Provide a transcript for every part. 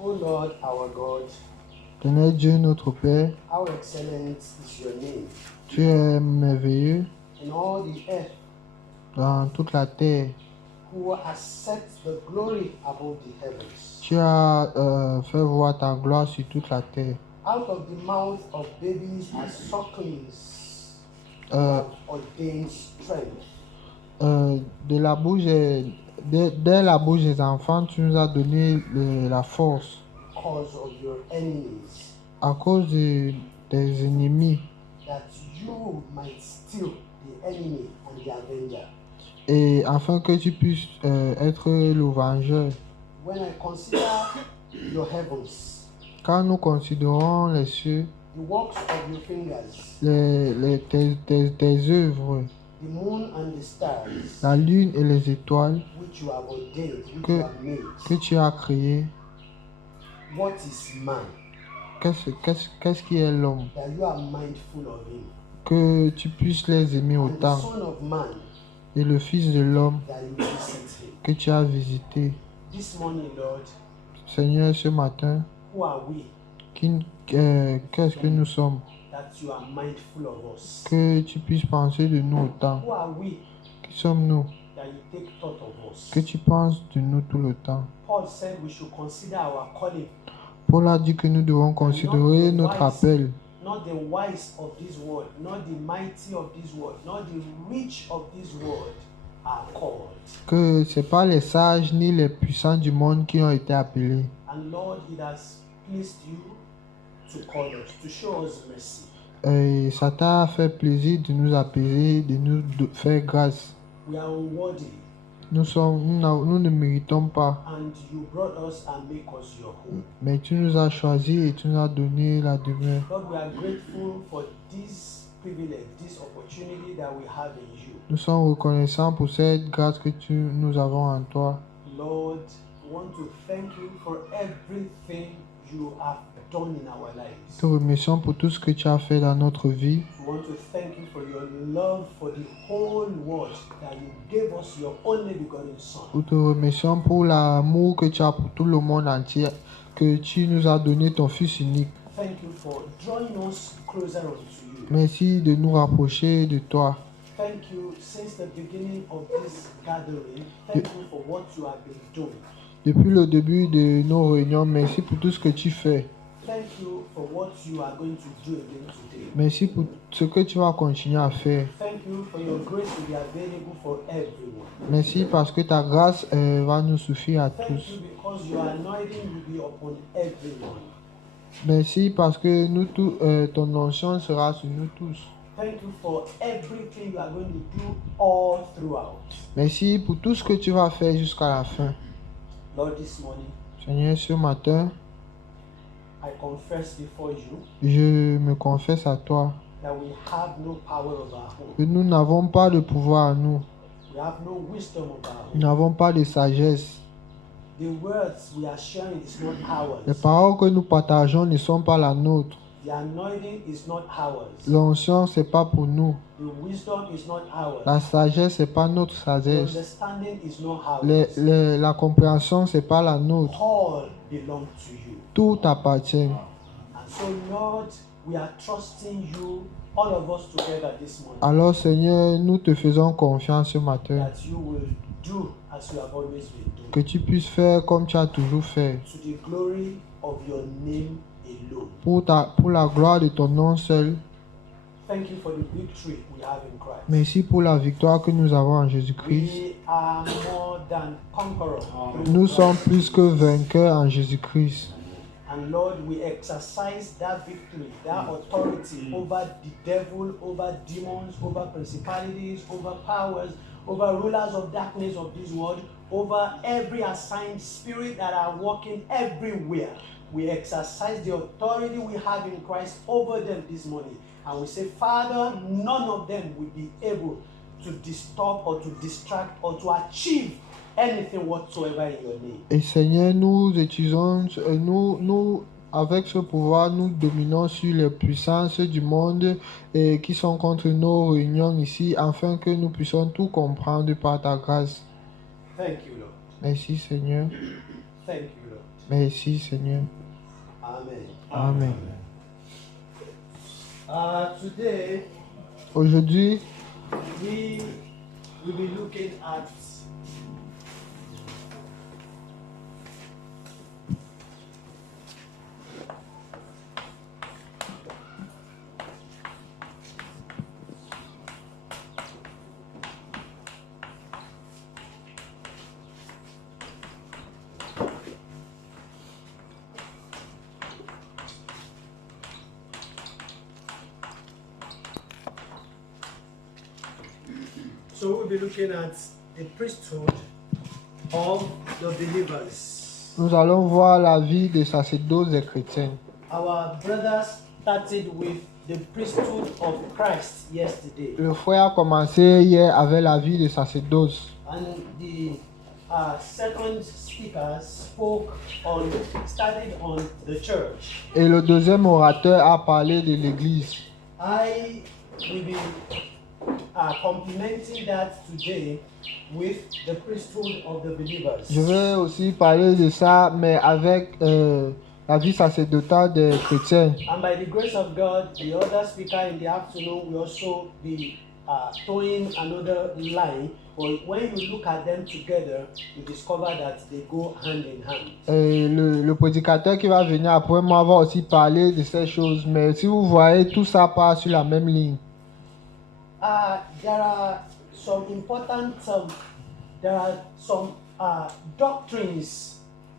O Lord, our God, Éternel Dieu, notre Père, how excellent is your name tu es merveilleux in all the earth, dans toute la terre. who has set the glory above the heavens. Tu as fait voir ta gloire sur toute la terre. Out of the mouth of babies and sucklings, you Euh, have ordained strength. de la bouche dès la bouche des enfants, tu nous as donné la force Because of your enemies, à cause des ennemis that you might still the enemy and the avenger. et afin que tu puisses être le vengeur. When I consider your heavens, Quand nous considérons les cieux, the works of your fingers, tes œuvres, the moon and the stars, la lune et les étoiles which you have ordained, which que, you have made, que tu as créées, what is man qu'est-ce qui est l'homme? that you are mindful of him, Que tu puisses les aimer and the autant, Son of Man et le Fils de l'homme that you visit him. que tu as visité. This morning, Lord, Seigneur, ce matin, who are we qu'est-ce que nous sommes? that you are mindful of us? Que tu puisses penser de nous autant. Who are we Qui sommes-nous? that you take thought of us? Que tu penses de nous tout le temps. Paul said we should consider our calling, Paul a dit que nous devons considérer notre appel, not the wise of this world, not the mighty of this world, not the rich of this world are called. que ce n'est pas les sages ni les puissants du monde qui ont été appelés. And Lord, it has pleased you to call us, to show us mercy. Et ça t'a fait plaisir de nous appeler, de nous faire grâce. We are unworthy, Nous ne méritons pas, and you brought us and make us your home. mais tu nous as choisis et tu nous as donné la demeure. Lord, we are grateful for this privilege, this opportunity that we have in you. Nous sommes reconnaissants pour cette grâce que nous avons en toi. Lord, we want to thank you for everything you have done in our lives. Te remercions pour tout ce que tu as fait dans notre vie. We want to thank you for your love for the whole world, that you gave us your only begotten Son. Nous te remercions pour l'amour que tu as pour tout le monde entier, que tu nous as donné ton Fils unique. Thank you for drawing us closer unto you. Merci de nous rapprocher de toi. Thank you since the beginning of this gathering. Thank you for what you have been doing. Depuis le début de nos réunions, merci pour tout ce que tu fais. Thank you for what you are going to do again today. Merci pour ce que tu vas continuer à faire. Thank you for your grace to be available for everyone. Merci parce que ta grâce va nous suffire à Thank tous. you because your anointing will be upon everyone. Merci parce que ton onction sera sur nous tous. Thank you for everything you are going to do all throughout. Merci pour tout ce que tu vas faire jusqu'à la fin. Lord, this morning, Seigneur, ce matin, I confess before you je me confesse à toi that we have no power of our que own. nous n'avons pas de pouvoir à nous. We have no wisdom of our Nous own. n'avons pas de sagesse. The words we are sharing is not Les ours. paroles que nous partageons ne sont pas la nôtre. The anointing is not ours. L'onction, ce n'est pas pour nous. The wisdom is not ours. La sagesse, ce n'est pas notre The sagesse. understanding is not ours. La compréhension, ce n'est pas la nôtre. All belong to you. Tout appartient. And so, Lord, we are trusting you, all of us together this morning, Alors, Seigneur, nous te faisons confiance ce matin. that you will do as you have always been doing, Que tu puisses faire comme tu as toujours fait. to the glory of your name alone. Pour la gloire de ton nom seul. Thank you for the victory we have in Christ. Merci pour la victoire que nous avons en Jésus-Christ. We are more than conquerors. Nous sommes plus que vainqueurs en Jésus-Christ. And Lord, we exercise that victory, that authority over the devil, over demons, over principalities, over powers, over rulers of darkness of this world, over every assigned spirit that are working everywhere. We exercise the authority we have in Christ over them this morning. And we say, Father, none of them will be able to disturb or to distract or to achieve anything whatsoever in your name. Et Seigneur, nous utilisons, avec ce pouvoir, nous dominons sur les puissances du monde et qui sont contre nos réunions ici, afin que nous puissions tout comprendre par ta grâce. Thank you, Lord. Merci Seigneur. Thank you, Lord. Merci, Seigneur. Amen. Amen. Today Aujourd'hui, we will be looking at So we'll be looking at the priesthood of the believers. nous allons voir la vie des sacerdotes et chrétiens. Our brothers started with the priesthood of Christ yesterday, Le frère a commencé hier avec la vie des sacerdotes. and the second speaker started on the church. Et le deuxième orateur a parlé de l'église. I will be complementing that today with the priesthood of the believers. Je vais aussi parler de ça, mais avec la vie sacerdotale des chrétiens. And by the grace of God, the other speaker in the afternoon will also be throwing another line. But when you look at them together, you discover that they go hand in hand. Et le prédicateur qui va venir après moi va aussi parler de ces choses. Mais si vous voyez, tout ça part sur la même ligne. There are some important, doctrines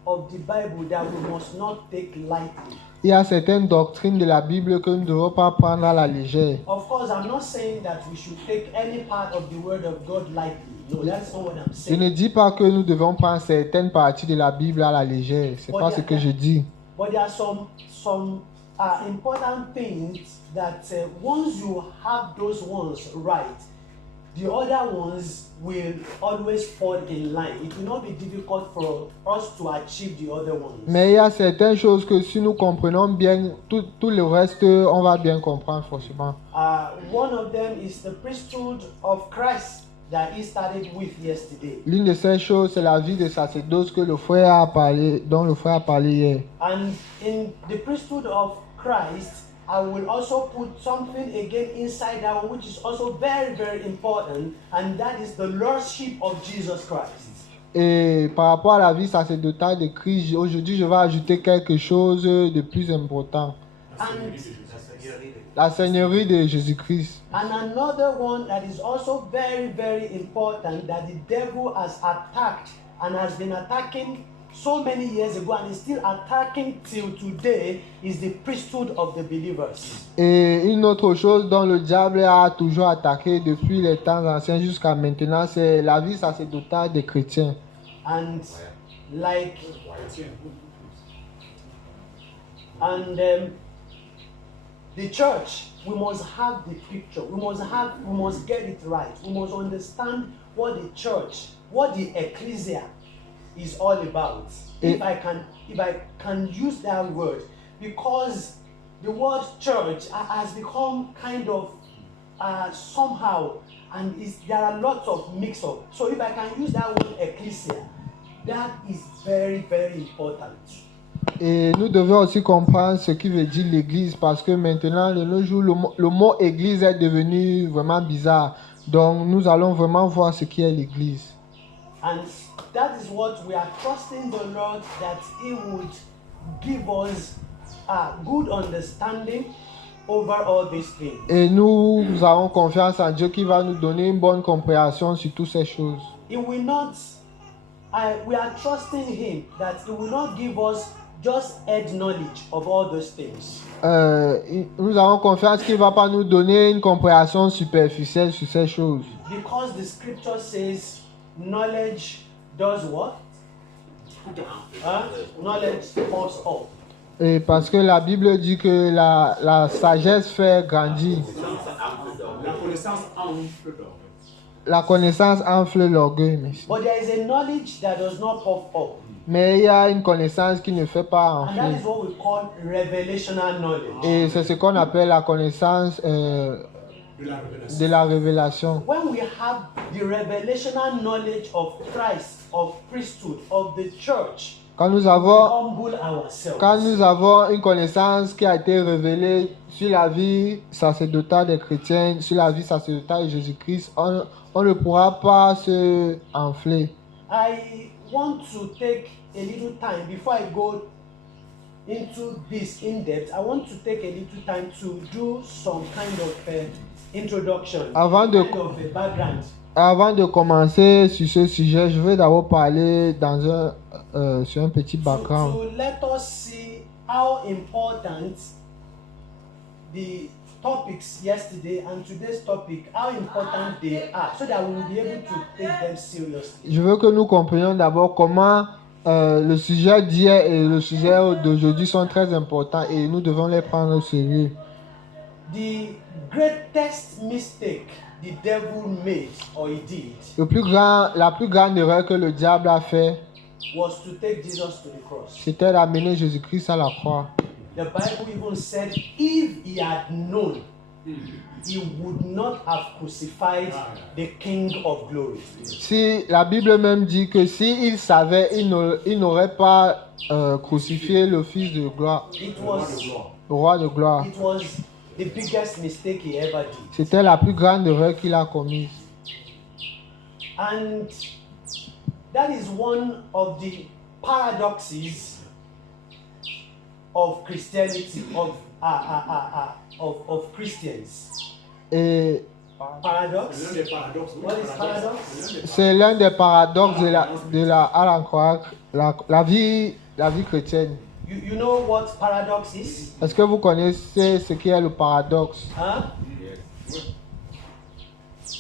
of the Bible that we must not take lightly. Il y a certaines doctrines de la Bible que nous ne devons pas prendre à la légère. Of course, I'm not saying that we should take any part of the Word of God lightly. No, that's not what I'm Je saying. ne dis pas que nous devons prendre certaines parties de la Bible à la légère. C'est pas ce que je dis. But there are some important things that once you have those ones right, the other ones will always fall in line. It will not be difficult for us to achieve the other ones. Mais il y a certaines choses que si nous comprenons bien, tout le reste, on va bien comprendre forcément. One of them is the priesthood of Christ that he started with yesterday. L'une de ces choses, c'est la vie de sacerdoce que le frère a parlé, dont le frère a parlé hier. And in the priesthood of Christ, I will also put something again inside that one, which is also very, very important, and that is the lordship of Jesus Christ. Et par rapport à la vie sacerdotale de Christ, aujourd'hui, je vais ajouter quelque chose de plus important. La seigneurie de Jésus-Christ. And another one that is also very, very important that the devil has attacked and has been attacking so many years ago and is still attacking till today is the priesthood of the believers. Et une autre chose dont le diable a toujours attaqué depuis les temps anciens jusqu'à maintenant, c'est la vie sacerdotale des chrétiens. And like the church, we must have the picture. We must get it right. We must understand what the church, what the ecclesia is all about. If I can use that word, because the word church has become kind of somehow, and there are lots of mix-up. So if I can use that word ecclesia, that is very, very important. Et nous devons aussi comprendre ce qui veut dire l'église, parce que maintenant, de nos jours, le mot église est devenu vraiment bizarre. Donc, nous allons vraiment voir ce qui est l'église. And that is what we are trusting the Lord, that He would give us a good understanding over all these things. Et nous avons confiance en Dieu qui va nous donner une bonne compréhension sur toutes ces choses. He will not, we are trusting Him that He will not give us just head knowledge of all those things. Nous avons confiance qu'il ne va pas nous donner une compréhension superficielle sur ces choses. Because the scripture says knowledge does what? Knowledge puffs up. Et parce que la Bible dit que la sagesse fait grandir. La connaissance enfle l'orgueil. But there is a knowledge that does not puff up. Mais il y a une connaissance qui ne fait pas And that enfler. is what we call revelational knowledge. Et c'est ce qu'on appelle la connaissance de la révélation. When we have the revelational knowledge of Christ of priesthood, of the church, Quand nous we avons humble ourselves. Quand nous avons une connaissance qui a été révélée sur la vie sacerdotale des chrétiens, sur la vie sacerdotale de Jésus-Christ, on ne pourra pas se enfler. I want to take a little time before I go into this in depth. I want to take a little time to do some kind of introduction, Avant de- kind of a background. Avant de commencer sur ce sujet, je vais d'abord parler sur un petit background. To let us see how important the topics yesterday and today's topic, how important they are, so that we will be able to take them seriously. Je veux que nous comprenions d'abord comment le sujet d'hier et le sujet d'aujourd'hui sont très importants et nous devons les prendre au sérieux. The greatest mistake the devil made or he did La plus grande erreur que le diable a fait, was to take Jesus to the cross. c'était d'amener Jésus-Christ à la croix. The Bible even said if he had known, he would not have crucified the King of Glory. Si la Bible même dit que s'il savait, il n'aurait pas crucifié le Fils de gloire, It was, le roi de gloire. it was the biggest mistake he ever did. C'était la plus grande erreur qu'il a commise. And that is one of the paradoxes of Christianity, of Christians. Et Paradox? L'un des paradoxes. What is paradox? c'est l'un des paradoxes la vie chrétienne. You know what paradox is? Est-ce que vous connaissez ce qu'est le paradoxe? Huh?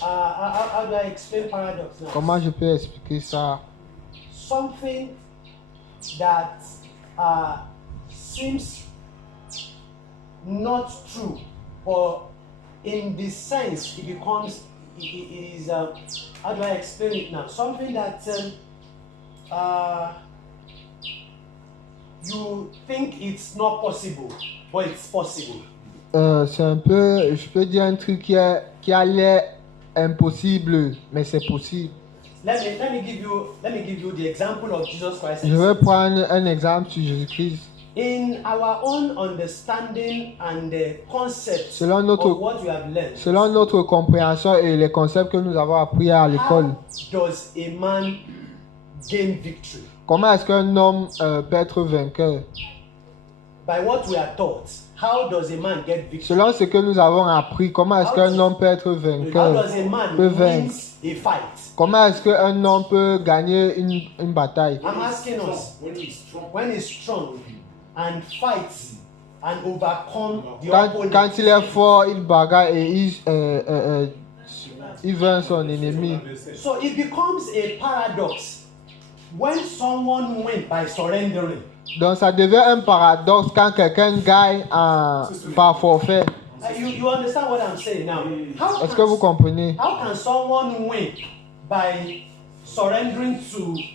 How do I explain paradox now? Comment je peux expliquer ça? Something that seems not true, but in the sense it becomes, it is, how do I explain it now? Something that you think it's not possible, but it's possible. C'est un peu, je peux dire un truc qui a l'air impossible, mais c'est possible. Let me give you the example of Jesus Christ. Je vais prendre un exemple sur Jésus-Christ. In our own understanding and the concept Selon notre- of what we have learned, Selon notre compréhension et les concepts que nous avons appris à l'école, how does a man gain victory? comment est-ce qu'un homme peut être vainqueur? By what we are taught, how does a man get victory? Selon ce que nous avons appris, comment est-ce qu'un homme peut être How vainqueur? does a man Peut vaincre. win a fight? Comment est-ce qu'un homme peut gagner une bataille? I'm asking us, When he's strong. when he's strong and fights and overcome the Quand opponent, il est fort, il bagarre et il vainc son ennemi. so it becomes a paradox when someone wins by surrendering. Donc ça devient un paradoxe quand quelqu'un gagne par forfait. You understand what I'm saying now? Est-ce que vous comprenez? How can someone win by surrendering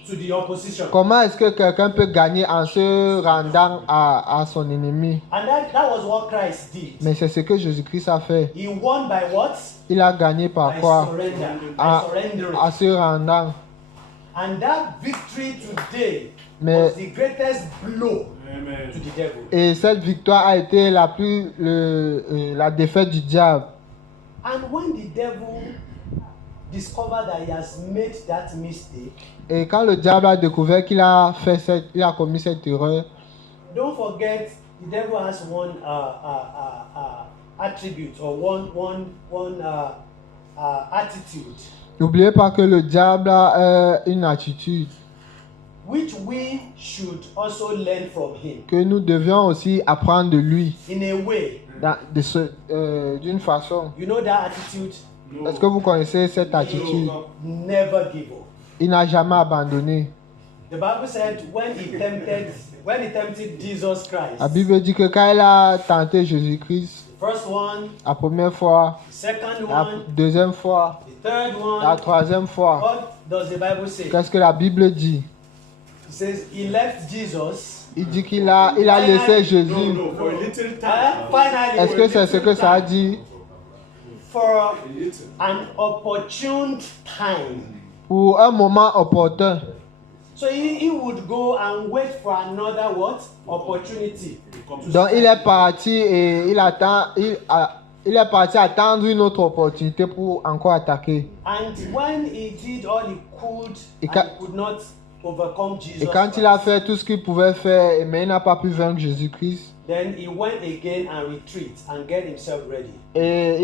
to the opposition? Comment est-ce que quelqu'un peut gagner en se rendant à son ennemi? And that was what Christ did. Mais c'est ce que Jésus-Christ a fait. He won by what? Il a gagné par By quoi? surrender. À, By surrendering. à se rendant. And that victory today Mais- was the greatest blow Amen. to the devil. Et cette victoire a été la défaite du diable. And when the devil discovered that he has made that mistake, Et quand le diable a découvert qu'il a commis cette erreur, don't forget the devil has one attribute or one attitude n'oubliez pas que le diable a une attitude which we should also learn from him que nous devions aussi apprendre de lui in a way. d'une façon. You know that attitude? No. Est-ce que vous connaissez cette attitude? Never give up. Il n'a jamais abandonné. The Bible said when he tempted Jesus Christ, La Bible dit que quand il a tenté Jésus-Christ, first one, la première fois, second la one, deuxième fois, the third la one, troisième fois, what does the Bible say? qu'est-ce que la Bible dit? It says he left Jesus. Il dit qu'il a laissé No, Jésus. no, for a little time. Finally, Est-ce que c'est ce que ça a dit? for A little. an opportune time, Pour un moment opportun, So he would go and wait for another what? Opportunity. to Donc il strike. est parti et il est parti attendre une autre opportunité pour encore attaquer. And when he did all he could, Et and quand- he could not overcome Jesus Et quand il a Christ, fait tout ce qu'il pouvait faire, mais il n'a pas pu vaincre Jésus-Christ. then he went again and retreat and get himself ready. Et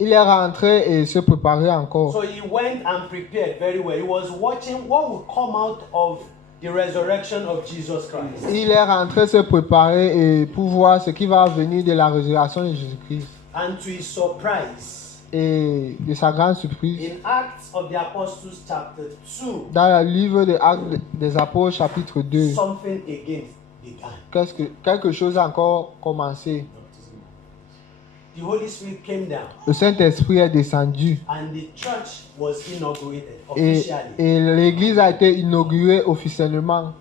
il est rentré et se préparait encore. So he went and prepared very well. He was watching what would come out of the resurrection of Jesus Christ. Il est rentré se préparer et pour voir ce qui va venir de la résurrection de Jésus-Christ. And to his surprise, Et de sa grande surprise, in Acts of the Apostles chapter 2, dans le livre des Actes des Apôtres chapitre 2, something again began. quelque chose a encore commencé. The Holy Spirit came down Le Saint-Esprit est descendu and the church was inaugurated et officially. l'église a été inaugurée officiellement.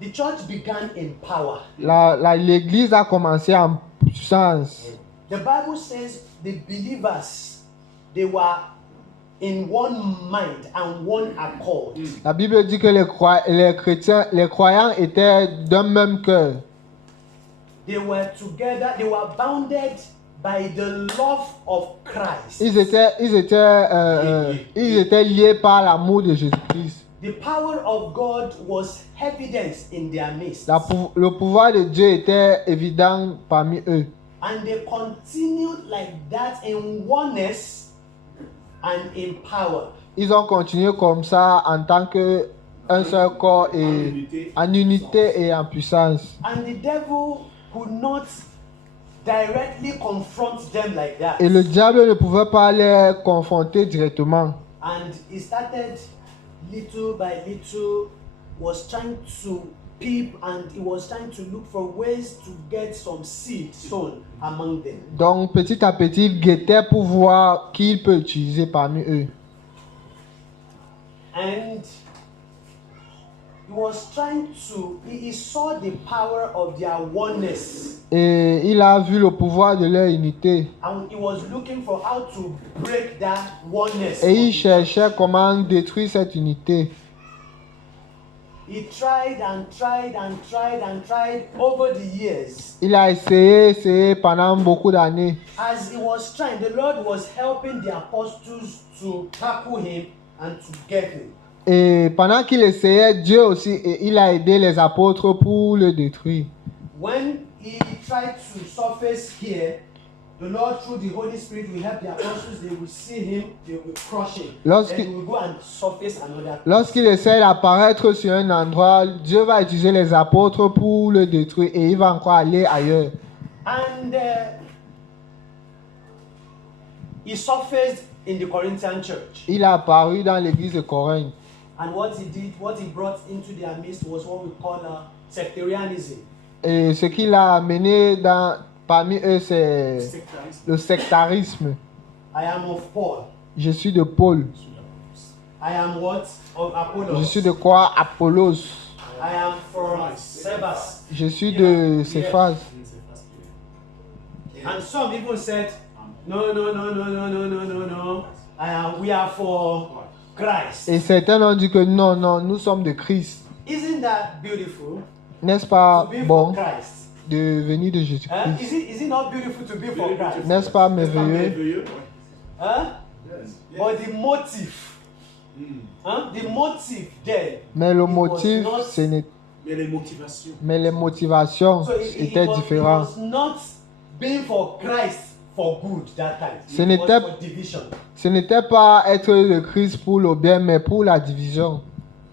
The church began in power. L'église a commencé en puissance. The Bible says the believers, they were in one mind and one accord. La Bible dit que les chrétiens, les croyants étaient d'un même cœur. They were together, they were bounded by the love of Christ. Ils étaient liés par l'amour de Jésus-Christ. The power of God was evident in their midst. Le pouvoir de Dieu était évident parmi eux. And they continued like that in oneness and in power. Ils ont continué comme ça en tant qu'un seul corps et en unité et en puissance. And the devil could not directly confront them like that. Et le diable ne pouvait pas les confronter directement. And he started little by little, was trying to peep and he was trying to look for ways to get some seed sown among them. Donc petit à petit, il guettait pour voir qui il peut utiliser parmi eux. And he was trying to, he saw the power of their oneness. Et il a vu le pouvoir de leur unité. And he was looking for how to break that oneness. Et il cherchait comment détruire cette unité. He tried and tried and tried and tried over the years. Il a essayé pendant beaucoup d'années. As he was trying, the Lord was helping the apostles to tackle him and to get him. Et pendant qu'il essayait, Dieu aussi, il a aidé les apôtres pour le détruire. When he tried to surface here, the Lord through the Holy Spirit will help the apostles. They will see him, they will crush him. Lorsqu'il- Then he will go and surface another place. Lorsqu'il essaie d'apparaître sur un endroit, Dieu va utiliser les apôtres pour le détruire et il va encore aller ailleurs. And he surfaced in the Corinthian church. Il a apparu dans l'église de Corinthe. And what he did, what he brought into their midst was what we call sectarianism. Et ce qu'il a amené parmi eux, c'est le sectarisme. I am of Paul. Je suis de Paul. I am what? Of Apollos. Je suis de quoi? Apollos. I am from Sebas. Je suis de Céphas. And some even said, no. We are for Christ. Et certains ont dit que non, nous sommes de Christ. Isn't that beautiful? N'est-ce pas To be bon for Christ. de venir de Jésus-Christ? Is it not beautiful to be for Christ? N'est-ce pas merveilleux? Huh? But the motive, the motive then. Mais le it was motif, not- ce n'est- Mais les motivations. mais les motivations So it étaient was différentes. not being for Christ for good that time. Ce It n'était- was for division. Ce n'était pas être le Christ pour le bien, mais pour la division.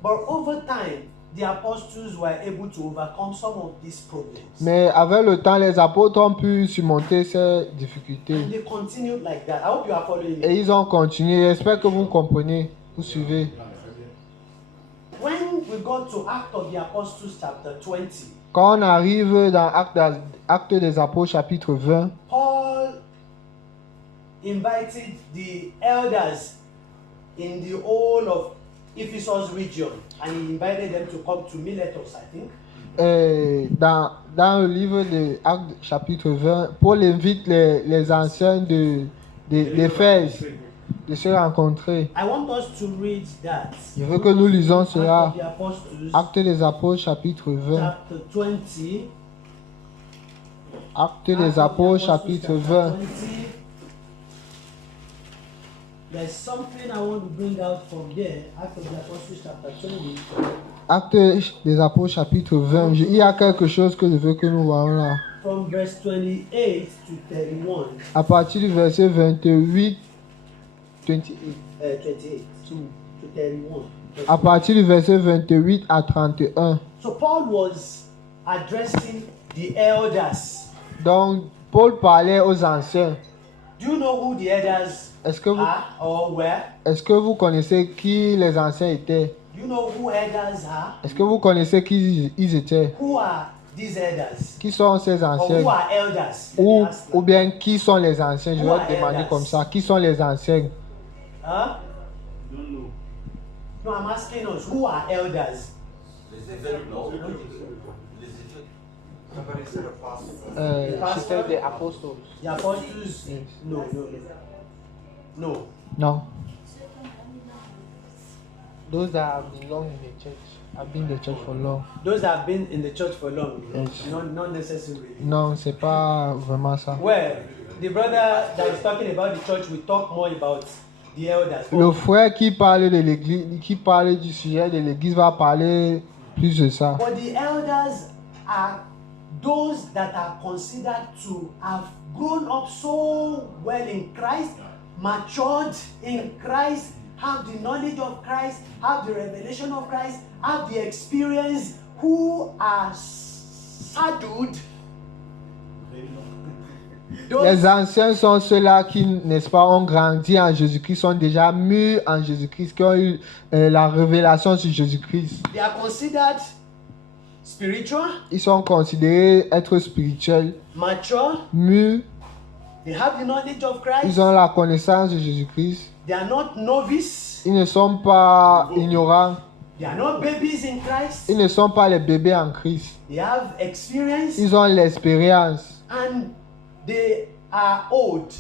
But over time, the apostles were able to overcome some of these problems. Mais avec le temps, les apôtres ont pu surmonter ces difficultés. And they continued like that. I hope you are following Et me. ils ont continué. J'espère que vous comprenez, vous suivez. When we got to Acts of the Apostles chapter 20, Quand on arrive dans Actes des Apôtres chapitre 20, Paul invited the elders in the whole of Ephesus region and he invited them to come to Miletus, I think. dans le livre de Actes chapitre 20, Paul invite les anciens d'Éphèse de se rencontrer. I want us to read that. Je veux que nous lisons cela. Acts of the Apostles, Actes des Apôtres, chapitre 20. chapter 20. Actes des Apôtres, chapitre 20. 20. There's something I want to bring out from there. Acts of the Apostles, chapter 20. Actes des Apôtres, chapitre 20. Il y a quelque chose que je veux que nous voyons là. From verse 28 to 31. À partir du verset 28, 28. 28 to 31. À partir du verset 28 à 31. So Paul was addressing the elders. Donc, Paul parlait aux anciens. Do you know who the elders Est-ce que are or were? vous connaissez qui les anciens étaient? Do you know who elders are? Est-ce que vous connaissez qui ils étaient? Who are these elders? Qui sont ces Or anciens? who are elders? Let me ask Ou that. bien qui sont les anciens? Je Who vais are te demander elders? comme ça. Qui sont les anciens? Huh? Don't know. No, I'm asking us, who are elders? C'était des apôtres. The apostles? Yes. No. Non. Those that have been long in the church. Have been in the church for long. Those that have been in the church for long. Yes. Not necessarily. Non, c'est pas vraiment ça. Well, the brother that is talking about the church will talk more about the elders. Le frère qui parle de l'église, qui parle du sujet de l'église va parler plus de ça. But the elders are those that are considered to have grown up so well in Christ, matured in Christ, have the knowledge of Christ, have the revelation of Christ, have the experience, who are saddled. Les anciens sont ceux-là qui, n'est-ce pas, ont grandi en Jésus-Christ, sont déjà mûrs en Jésus-Christ, qui ont eu la révélation sur Jésus-Christ. They are considered spiritual, Ils sont considérés être spirituels, mature, mûrs, they have the knowledge of Christ, ils ont la connaissance de Jésus-Christ. they are not novice, Ils ne sont pas ignorants, they are not babies in Christ, ils ne sont pas les bébés en Christ. they have experience, Ils ont l'expérience. and they are old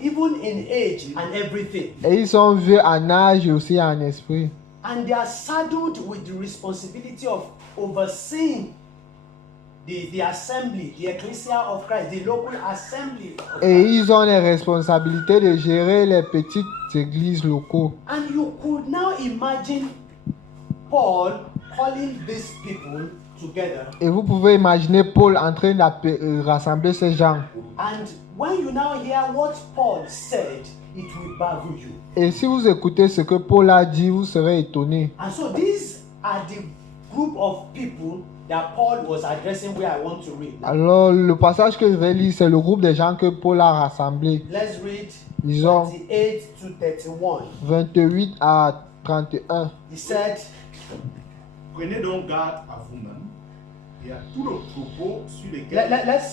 even in age and everything. Et ils sont vieux en âge et aussi en esprit. And they are saddled with the responsibility of overseeing the assembly, the ecclesia of Christ, the local assembly of Et Christ. ils ont les responsabilités de gérer les petites églises locaux. And you could now imagine Paul calling these people together. Et vous pouvez imaginer Paul en train de rassembler ces gens. And when you now hear what Paul said, it will baffle you. Et si vous écoutez ce que Paul a dit, vous serez étonnés. And so these are the group of people that Paul was addressing where I want to read. Alors, le passage que je vais lire, c'est le groupe des gens que Paul a rassemblés. Let's read Disons 28 to 31. 28 à 31. He said, Prenez donc garde à vous-même et à tout le troupeau sur lesquels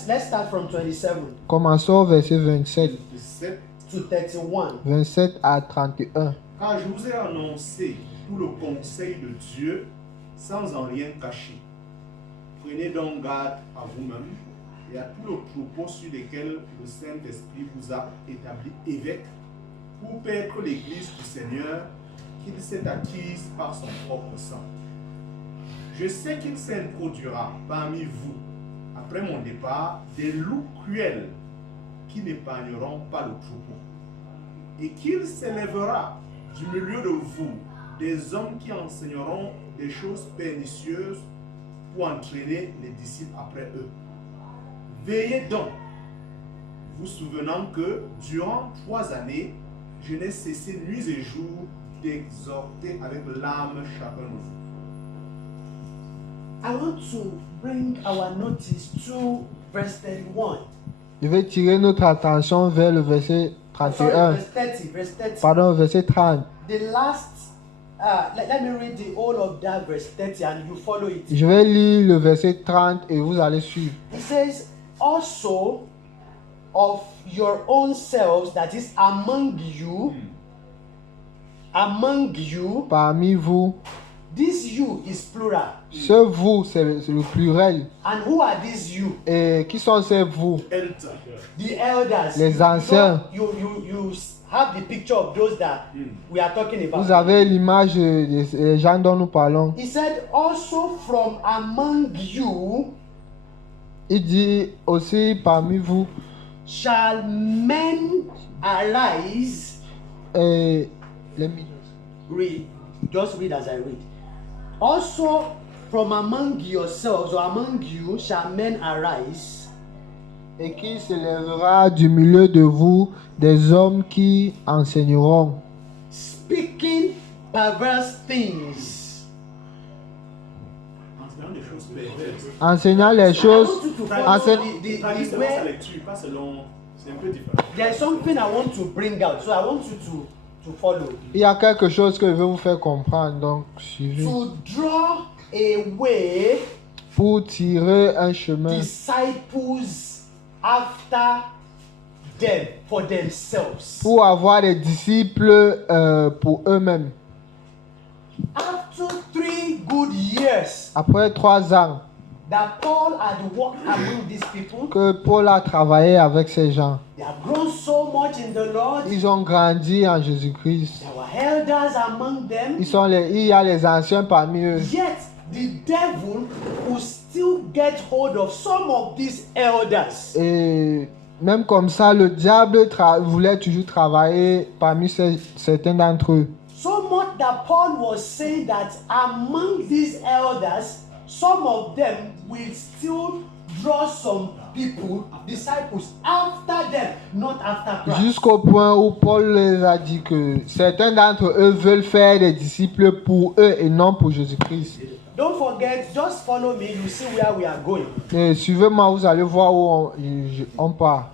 let's start from 27 Commençons au verset 27. de sept, to 31. 27 à 31. car je vous ai annoncé tout le conseil de Dieu sans en rien cacher. Prenez donc garde à vous-même et à tout le troupeau sur lesquels le Saint-Esprit vous a établi évêque pour paître l'Église du Seigneur qu'il s'est acquise par son propre sang. Je sais qu'il s'introduira parmi vous, après mon départ, des loups cruels qui n'épargneront pas le troupeau. Et qu'il s'élèvera du milieu de vous des hommes qui enseigneront des choses pernicieuses pour entraîner les disciples après eux. Veillez donc, vous souvenant que durant 3 années, je n'ai cessé nuit et jour d'exhorter avec l'âme chacun de vous. I want to bring our notice to verse 31. Je vais tirer notre attention vers le verset Sorry, 31. verse 30. Pardon, verset 30. The last, let me read the whole of that verse 30 and you follow it. Je vais lire le verset 30 et vous allez suivre. It says, also of your own selves, that is among you, Parmi vous, this you is plural. ce vous, c'est le pluriel. And who are these you? Et qui sont ces vous? Elta. The elders. Les anciens. You have the picture of those that we are talking about. Vous avez l'image des gens dont nous parlons. He said, also from among you Il dit aussi parmi vous, shall men arise. let me Read, just read as I read. Also from among yourselves or among you shall men arise. et qui s'élèvera du milieu de vous des hommes qui enseigneront, Speaking perverse things. Enseignant des choses perverses. enseignant les choses. I want you to follow Enseigne- the Traduit selon way. sa lecture, pas selon. C'est un peu différent. There is something I want to bring out, so I want you to follow. Il y a quelque chose que je veux vous faire comprendre, donc suivez. To draw away Pour tirer un chemin, disciples after them for themselves. pour avoir des disciples pour eux-mêmes. After 3 good years Après 3 ans that Paul had walked among these people, que Paul a travaillé avec ces gens, they have grown so much in the Lord. ils ont grandi en Jésus-Christ. There were elders among them. Il y a les anciens parmi eux. Yet the devil will still get hold of some of these elders. Et même comme ça, le diable voulait toujours travailler parmi certains d'entre eux. So much that Paul was saying that among these elders, some of them will still draw some people, disciples, after them, not after Christ. Jusqu'au point où Paul les a dit que certains d'entre eux veulent faire des disciples pour eux et non pour Jésus-Christ. Don't forget, just follow me, you see where we are going. Et suivez-moi, vous allez voir où on part.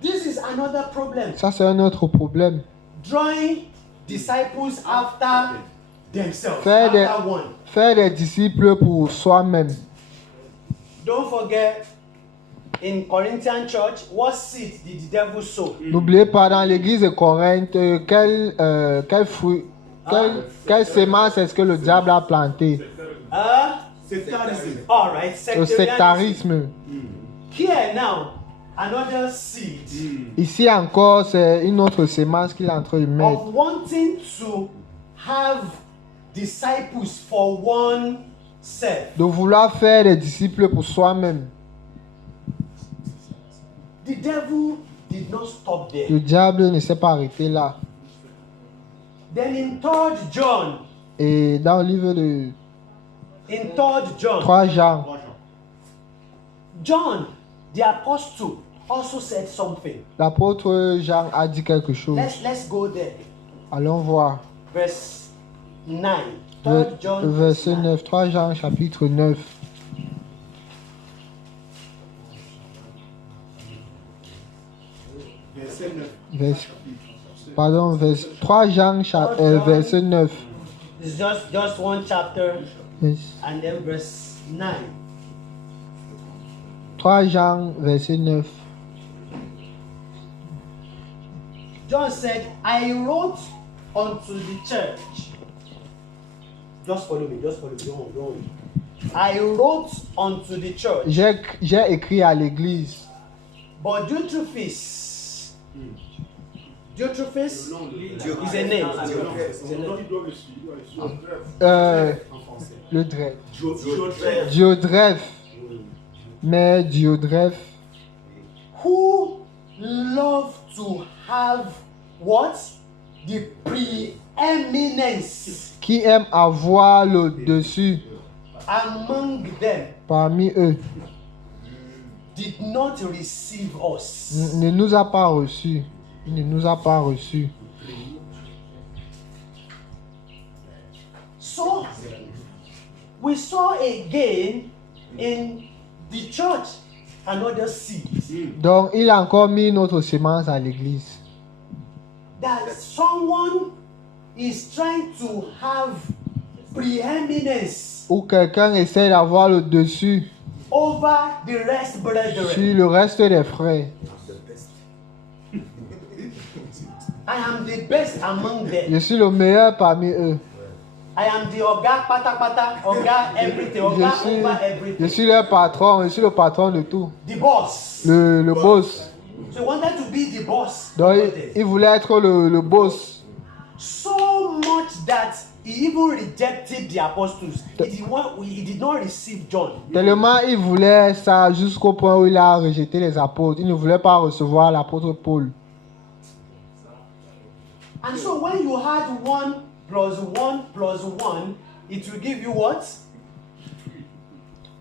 This is another problem. Ça, c'est un autre problème. Drawing disciples after themselves, Faire des, after one. faire des disciples pour soi-même. Don't forget, in Corinthian church, what seed did the devil sow? N'oubliez pas, dans l'église de Corinthe, quel fruit, quelle sémence est-ce que le diable a planté? Sectarisme. All right, Le sectarianism. sectarisme. Here now, another seed Ici encore, c'est une autre sémence qu'il est en train de mettre. of wanting to have disciples for oneself. De vouloir faire des disciples pour soi-même. The devil did not stop there. Le diable ne s'est pas arrêté là. Then in 3 John, Et dans le livre de in 3 John, 3 Jean, John, the apostle, also said something. l'apôtre Jean a dit quelque chose. Let's go there. Allons voir. Verse 9. 3 John, verse Verset 9. 3 Jean, chapitre 9. Verset 9. Pardon, 3 Jean, verset 9. It's just one chapter Yes. and then verse 9. 3 Jean, verset 9. John said, I wrote unto the church. Just follow me, just follow me. Don't worry. I wrote unto the church. J'ai écrit à l'église. But Diotrephes, Diotrephes is a name. Le Drève. Diodrève. Mais Diodrève, Who love to have what? The preeminence qui aime avoir le dessus among them parmi eux, did not receive us. ne nous a pas reçus. Il ne nous a pas reçus. So we saw again in the church another seed Donc, il a encore mis notre sémence à l'église. that someone is trying to have preeminence Où quelqu'un essaie d'avoir le dessus over the rest brethren. sur le reste des frères. I am the best among them. Je suis le meilleur parmi eux. I am the Oga pata pata, Oga everything, Oga over Je everything. suis leur patron, je suis le patron de tout. The boss. Le boss. So he wanted to be the boss. Donc, over them. il voulait être le boss. So much that he even rejected the apostles. He did not receive John. Tellement il voulait ça jusqu'au point où il a rejeté les apôtres. Il ne voulait pas recevoir l'apôtre Paul. And so when you had 1 plus 1 plus 1, it will give you what?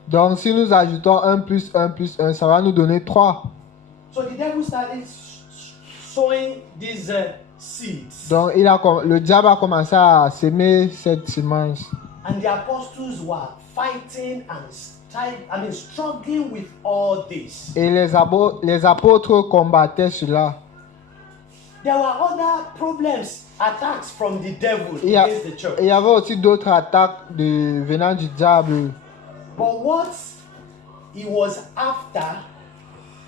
Donc si nous ajoutons 1 plus 1 plus 1, ça va nous donner 3. So the devil started sowing these seeds. Donc le diable a commencé à s'aimer cette semence. And the apostles were fighting and struggling with all this. Et les apôtres combattaient cela. There were other problems, attacks from the devil Il against the church. y avait aussi d'autres attaques venant du diable. But what he was after,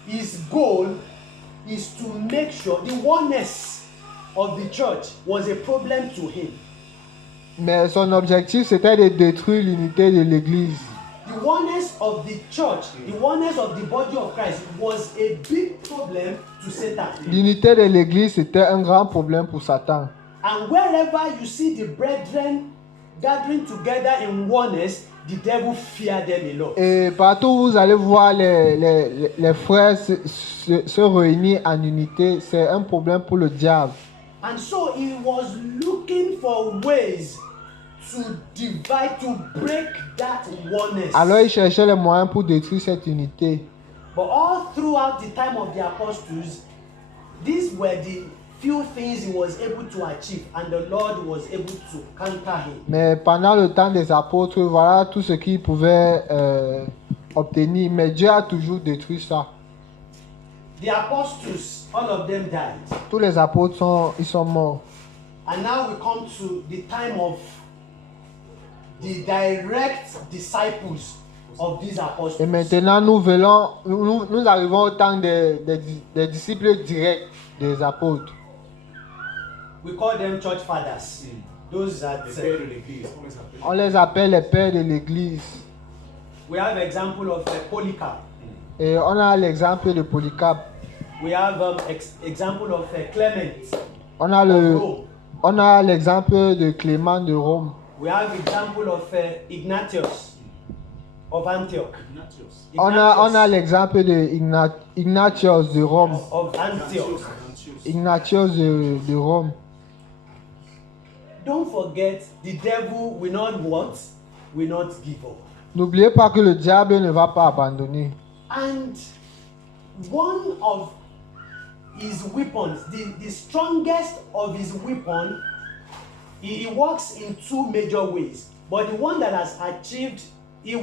his goal is to make sure the oneness of the church was a problem to him. Mais son objectif, c'était de détruire l'unité de l'Église. The oneness of the church, the oneness of the body of Christ was a big problem to Satan. L'unité de l'Église, c'était un grand problème pour Satan. And wherever you see the brethren gathering together in oneness, the devil feared them a lot. Et partout où vous allez voir les frères se réunir en unité, c'est un problème pour le diable. And so he was looking for ways to divide, to break that oneness. Alors il cherchait les moyens pour détruire cette unité. But all throughout the time of the apostles, these were the few things he was able to achieve, and the Lord was able to conquer him. Mais pendant le temps des apôtres, voilà tout ce qu'ils pouvaient obtenir. Mais Dieu a toujours détruit ça. The apostles, all of them died. Tous les apôtres sont morts. And now we come to the time of the direct disciples of these apostles. Et maintenant, nous arrivons au temps des disciples directs des apôtres. We call them church fathers. Those that Les pères de l'église, comment ils s'appellent? On les appelle les pères de l'Église. we have example of Polycarp. Et on a l'exemple de Polycarpe. We have example of Clement. On a l'exemple de Clément de Rome. We have example of Ignatius of Antioch. On a l'exemple de Ignatius de Rome. Of Antioch. Ignatius de Rome. Don't forget, the devil will not what? Will not give up. N'oubliez pas que le diable ne va pas abandonner. And one of his weapons, the strongest of his weapon, he works in two major ways. But the one that has achieved, the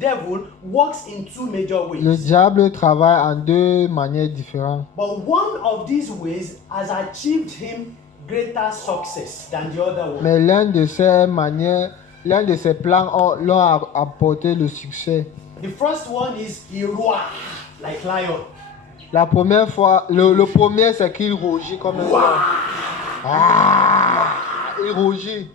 devil works in two major ways. Le diable travaille en deux manières différentes. But one of these ways has achieved him greater success than the other one. Mais l'un de ses plans l'ont apporté le succès. The first one is he roar like lion. La première fois, le premier c'est qu'il rougit comme un lion. Il rougit.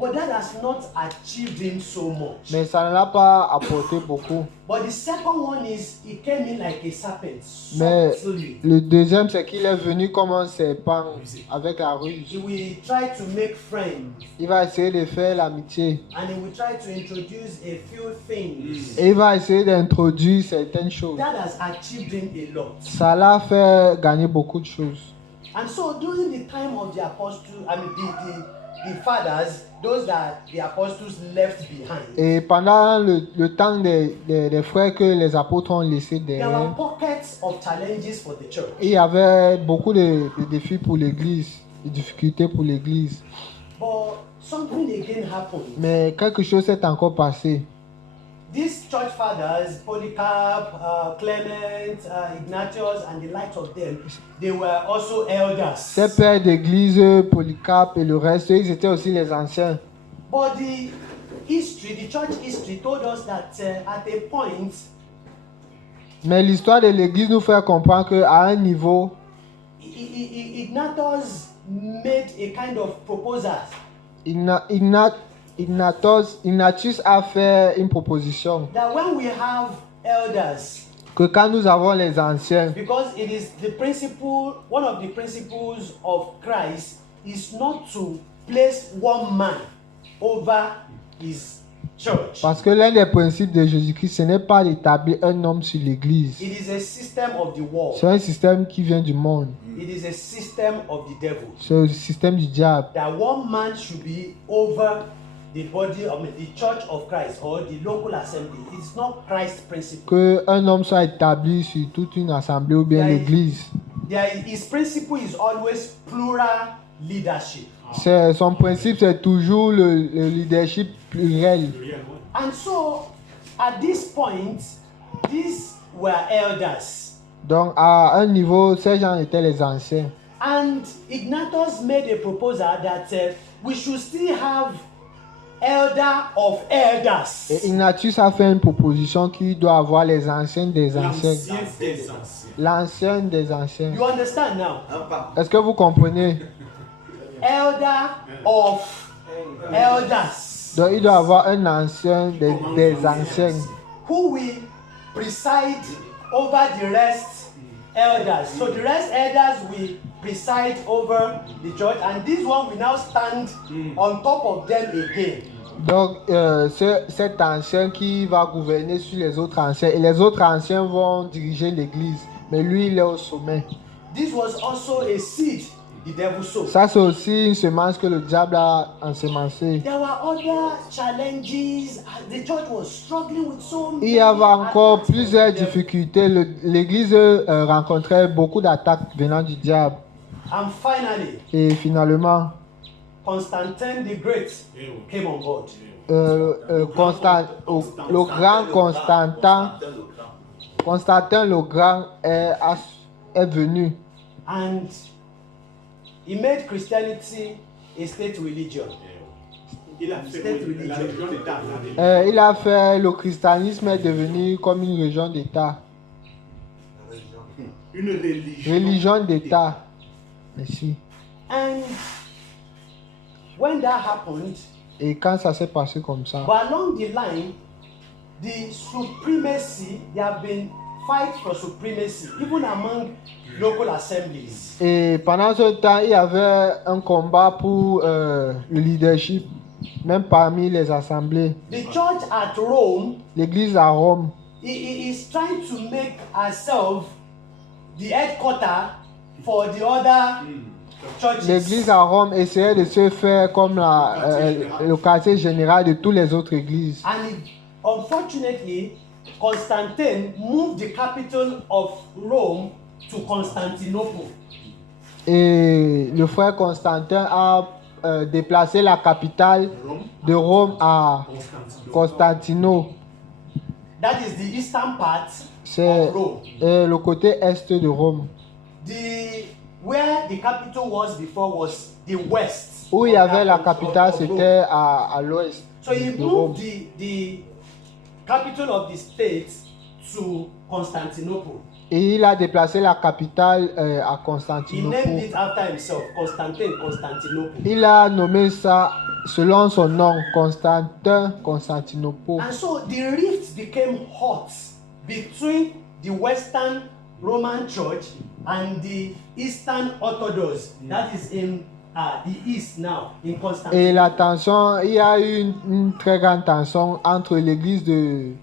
But that has not achieved him so much. Mais ça ne l'a pas apporté beaucoup. But the second one is he came in like a serpent. Mais Subtly. le deuxième c'est qu'il est venu comme un serpent avec la ruse. He will try to make friends Il va essayer de faire l'amitié. and he will try to introduce a few things. Et il va essayer d'introduire certaines choses. That has achieved him a lot. Ça l'a fait gagner beaucoup de choses. And so during the time of the apostles, the fathers, those that the apostles left behind, Et pendant le temps des frères que les apôtres ont laissés there were derrière, pockets of challenges for the church. il y avait beaucoup de défis pour l'Église, de difficultés pour l'Église. But something again happened. Mais quelque chose s'est encore passé. These church fathers, Polycarp, Clement, Ignatius, and the likes of them, they were also elders. Ces pères d'Église, Polycarpe et le reste, ils étaient aussi les anciens. But the church history told us that at a point, Mais l'histoire de l'Église nous fait comprendre qu'à un niveau, Ignatius made a kind of proposal. Ignatius a fait une proposition. That when we have elders, que quand nous avons les anciens, Because it is the principle, one of the principles of Christ is not to place one man over his church. parce que l'un des principes de Jésus-Christ, ce n'est pas d'établir un homme sur l'église. It is a system of the world. C'est un système qui vient du monde. It is a system of the devil. C'est le système du diable. That one man should be over the body, the church of Christ or the local assembly. It's not Christ's principle. Que un homme soit établi sur toute une assemblée ou bien l'église. His principle is always plural leadership. Son principe, c'est toujours le leadership pluriel. And so, at this point, these were elders. Donc, à un niveau, ces gens étaient les anciens. And Ignatius made a proposal that we should still have elder of elders. Et Ignatius a fait une proposition qui doit avoir les anciens des anciens. L'ancien des anciens. L'ancien des anciens. You understand now? Est-ce que vous comprenez? Elder of elders. Donc, il doit avoir un ancien des anciens. Who will preside over the rest elders. So the rest elders will preside over the church, and this one will now stand on top of them again. Donc, cet ancien qui va gouverner sur les autres anciens. Et les autres anciens vont diriger l'église. Mais lui, il est au sommet. This was also a seed the devil sowed. Ça, c'est aussi une semence que le diable a ensemencée. There were other challenges. The church was struggling with so many Il y avait encore attacks plusieurs from the devil. difficultés. L'église rencontrait beaucoup d'attaques venant du diable. And finally, Et finalement, Constantine the Great came on board. le grand Constantin le Grand est venu. And he made Christianity a state religion. Il a fait la religion d'État. Il a fait le christianisme est devenu comme une région d'État. Une religion. Religion d'État. Merci. And when that happened, Et quand ça s'est passé comme ça, but along the line, the supremacy, there have been fights for supremacy, even among local assemblies. et pendant ce temps, il y avait un combat pour le leadership, même parmi les assemblées. The church at Rome L'église à Rome is trying to make herself the headquarter for the other churches. L'église à Rome essayait de se faire comme le quartier général de toutes les autres églises. And unfortunately, Constantine moved the capital of Rome to Constantinople. Et le frère Constantin a déplacé la capitale de Rome à Constantinople. That is the eastern part C'est of Rome. le côté est de Rome. Where the capital was before was the west. Où il y avait la capitale, of Rome. c'était à l'ouest So he de Rome. moved the capital of the state to Constantinople. Et il a déplacé la capitale à He named Constantinople. it after himself, Constantinople. Il a nommé ça selon son nom, Constantinople. And so the rift became hot between the Western Roman Church and the Eastern Orthodox. That is in the East now, in Et Constantinople. la tension, il y a eu une très grande tension entre l'église de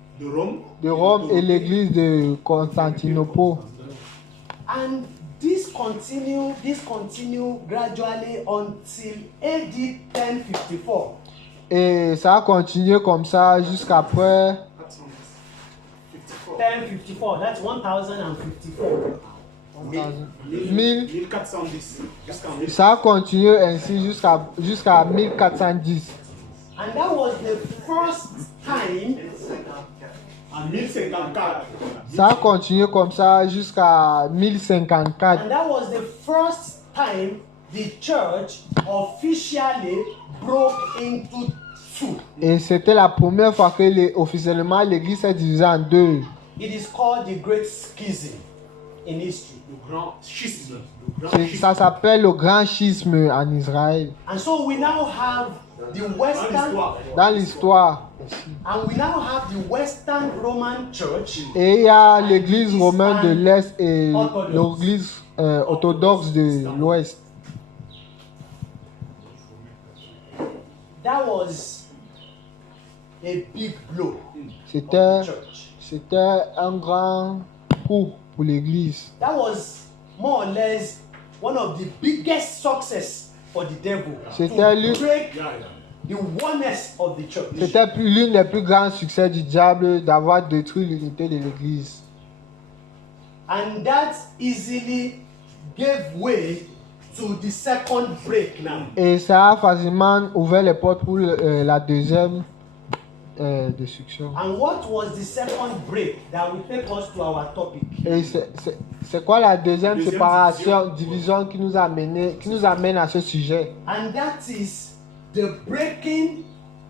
Rome et l'église de Constantinople. And this continue gradually until AD 1054. Et ça a continué comme ça jusqu'après 1054, that's 1054. 1410. Jusqu'en 1000. ça a continué ainsi jusqu'à 1410. And that was the first time En 1054. Ça a continué comme ça jusqu'à 1054. And that was the first time the church officially broke into two. Et c'était la première fois que officiellement l'église s'est divisée en deux. It is called the Great Schism in history. Le grand schisme. Ça s'appelle le grand schisme en Israël. And so we now have the Western, Dans l'histoire, ici. And we now have the Western Roman Church Et il y a l'église romaine de l'Est et Orthodoxe. l'église orthodoxe de l'Ouest. that was a big blow C'était for the church. c'était un grand coup pour l'église. That was more or less one of the biggest success for the devil C'était to break the oneness of the church. C'était l'une des plus grands succès du diable d'avoir détruit l'unité de l'église. And that easily gave way to the second break now. Et ça a facilement ouvert les portes pour la deuxième destruction. And what was the second break that will take us to our topic? Et c'est quoi la deuxième Deuxième séparation, division qui nous amène à ce sujet? And that is the breaking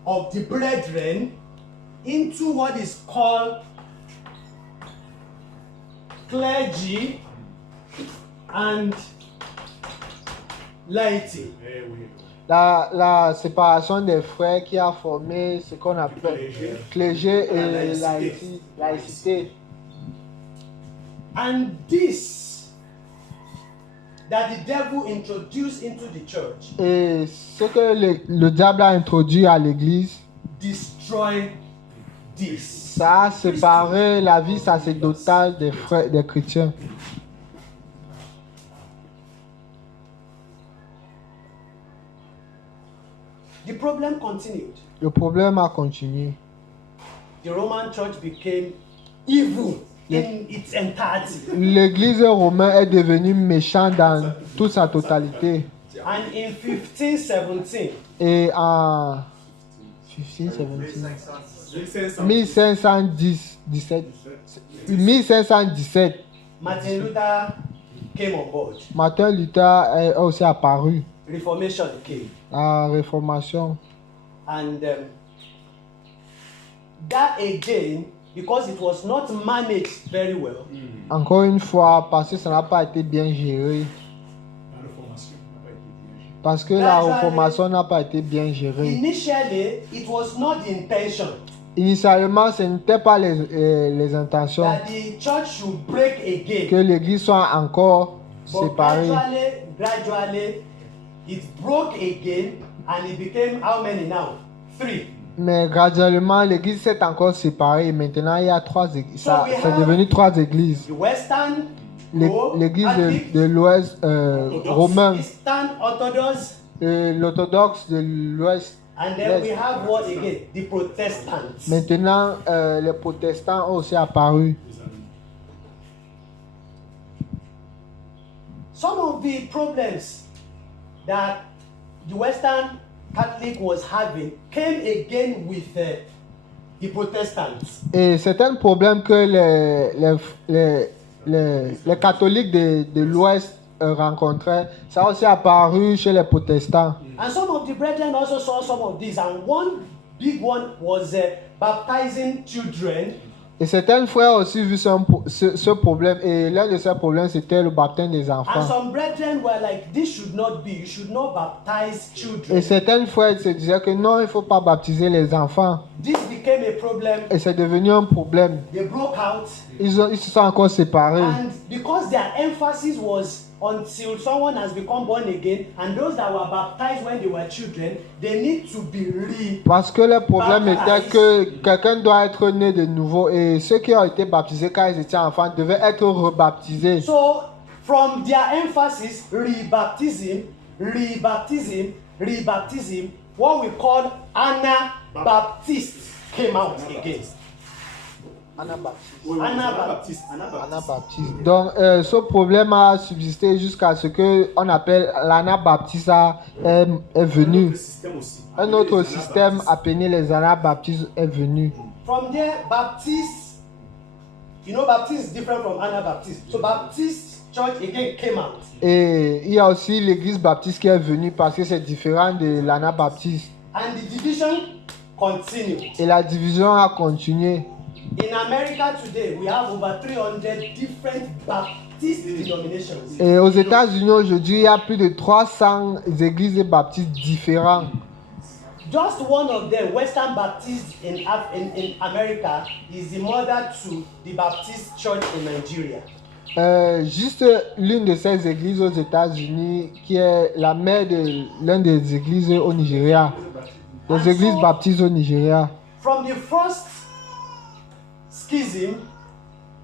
of the brethren into what is called clergy and laity. La séparation des frères qui a formé ce qu'on appelle clergé et laïcité. And this that the devil introduced into the church Et ce que le diable a introduit à l'église, destroy this. ça a séparé la vie sacerdotale des frères, des chrétiens. The problem continued. Le problème a continué. The Roman church became evil in its entirety. L'église romaine est devenue méchante dans toute sa totalité. And in 1517, Et en 1517, Martin Luther came on board. Martin Luther est aussi apparu. Reformation came. La Réformation. And that again, because it was not managed very well, Encore une fois, parce que ça n'a pas été bien géré. Parce que la Réformation n'a pas été bien gérée. initially it was not the intention Initialement, ce n'était pas les intentions that the church should break again. que l'église soit encore But séparée. gradually, it broke again and it became how many now? 3. Mais graduellement, l'église s'est encore séparée. Maintenant, il y a 3 églises. So we C'est have- devenu 3 églises. The Western, Rome, L'église Catholic, de l'Ouest romain, Eastern Orthodox, l'orthodoxe de l'Ouest. and then we Yes. have what again? The Protestants. Maintenant, les protestants ont aussi apparu. Some of the problems that the Western Catholic was having came again with the Protestants. Et certains problèmes que les catholiques de l'Ouest rencontraient, ça a aussi apparu chez les protestants. And some of the brethren also saw some of these. And one big one was baptizing children. Et certains frères ont aussi vu ce problème. Et l'un de ces problèmes, c'était le baptême des And enfants. some brethren were like, this should not be. You should not baptize Et children. certains frères se disaient que non, il ne faut pas baptiser les enfants. This became a problem. Et c'est devenu un problème. They broke out. Ils se sont encore séparés. And because their emphasis was until someone has become born again, and those that were baptized when they were children, they need to be Parce que le problème était que quelqu'un doit être né de nouveau. Et ceux qui ont été baptisés quand ils étaient enfants devaient être rebaptisés. So, from their emphasis, rebaptism, what we call Anabaptist came out again. Anabaptist. Anabaptiste. Donc, ce problème a subsisté jusqu'à ce que on appelle l'anabaptiste est venu. Un autre système appelé les anabaptistes est venu. From there, Baptist, Baptist is different from Anabaptist. So, Baptist church again came out. Et il y a aussi l'église baptiste qui est venue parce que c'est différent de l'anabaptiste. And the division continued. Et la division a continué. In America today, we have over 300 different Baptist denominations. Et aux États-Unis aujourd'hui, il y a plus de 300 églises baptistes différentes. Just one of them, Western Baptist in America, is the mother to the Baptist Church in Nigeria. Juste l'une de ces églises aux États-Unis qui est la mère de l'une des églises au Nigeria, des églises baptistes au Nigeria. From the first schism,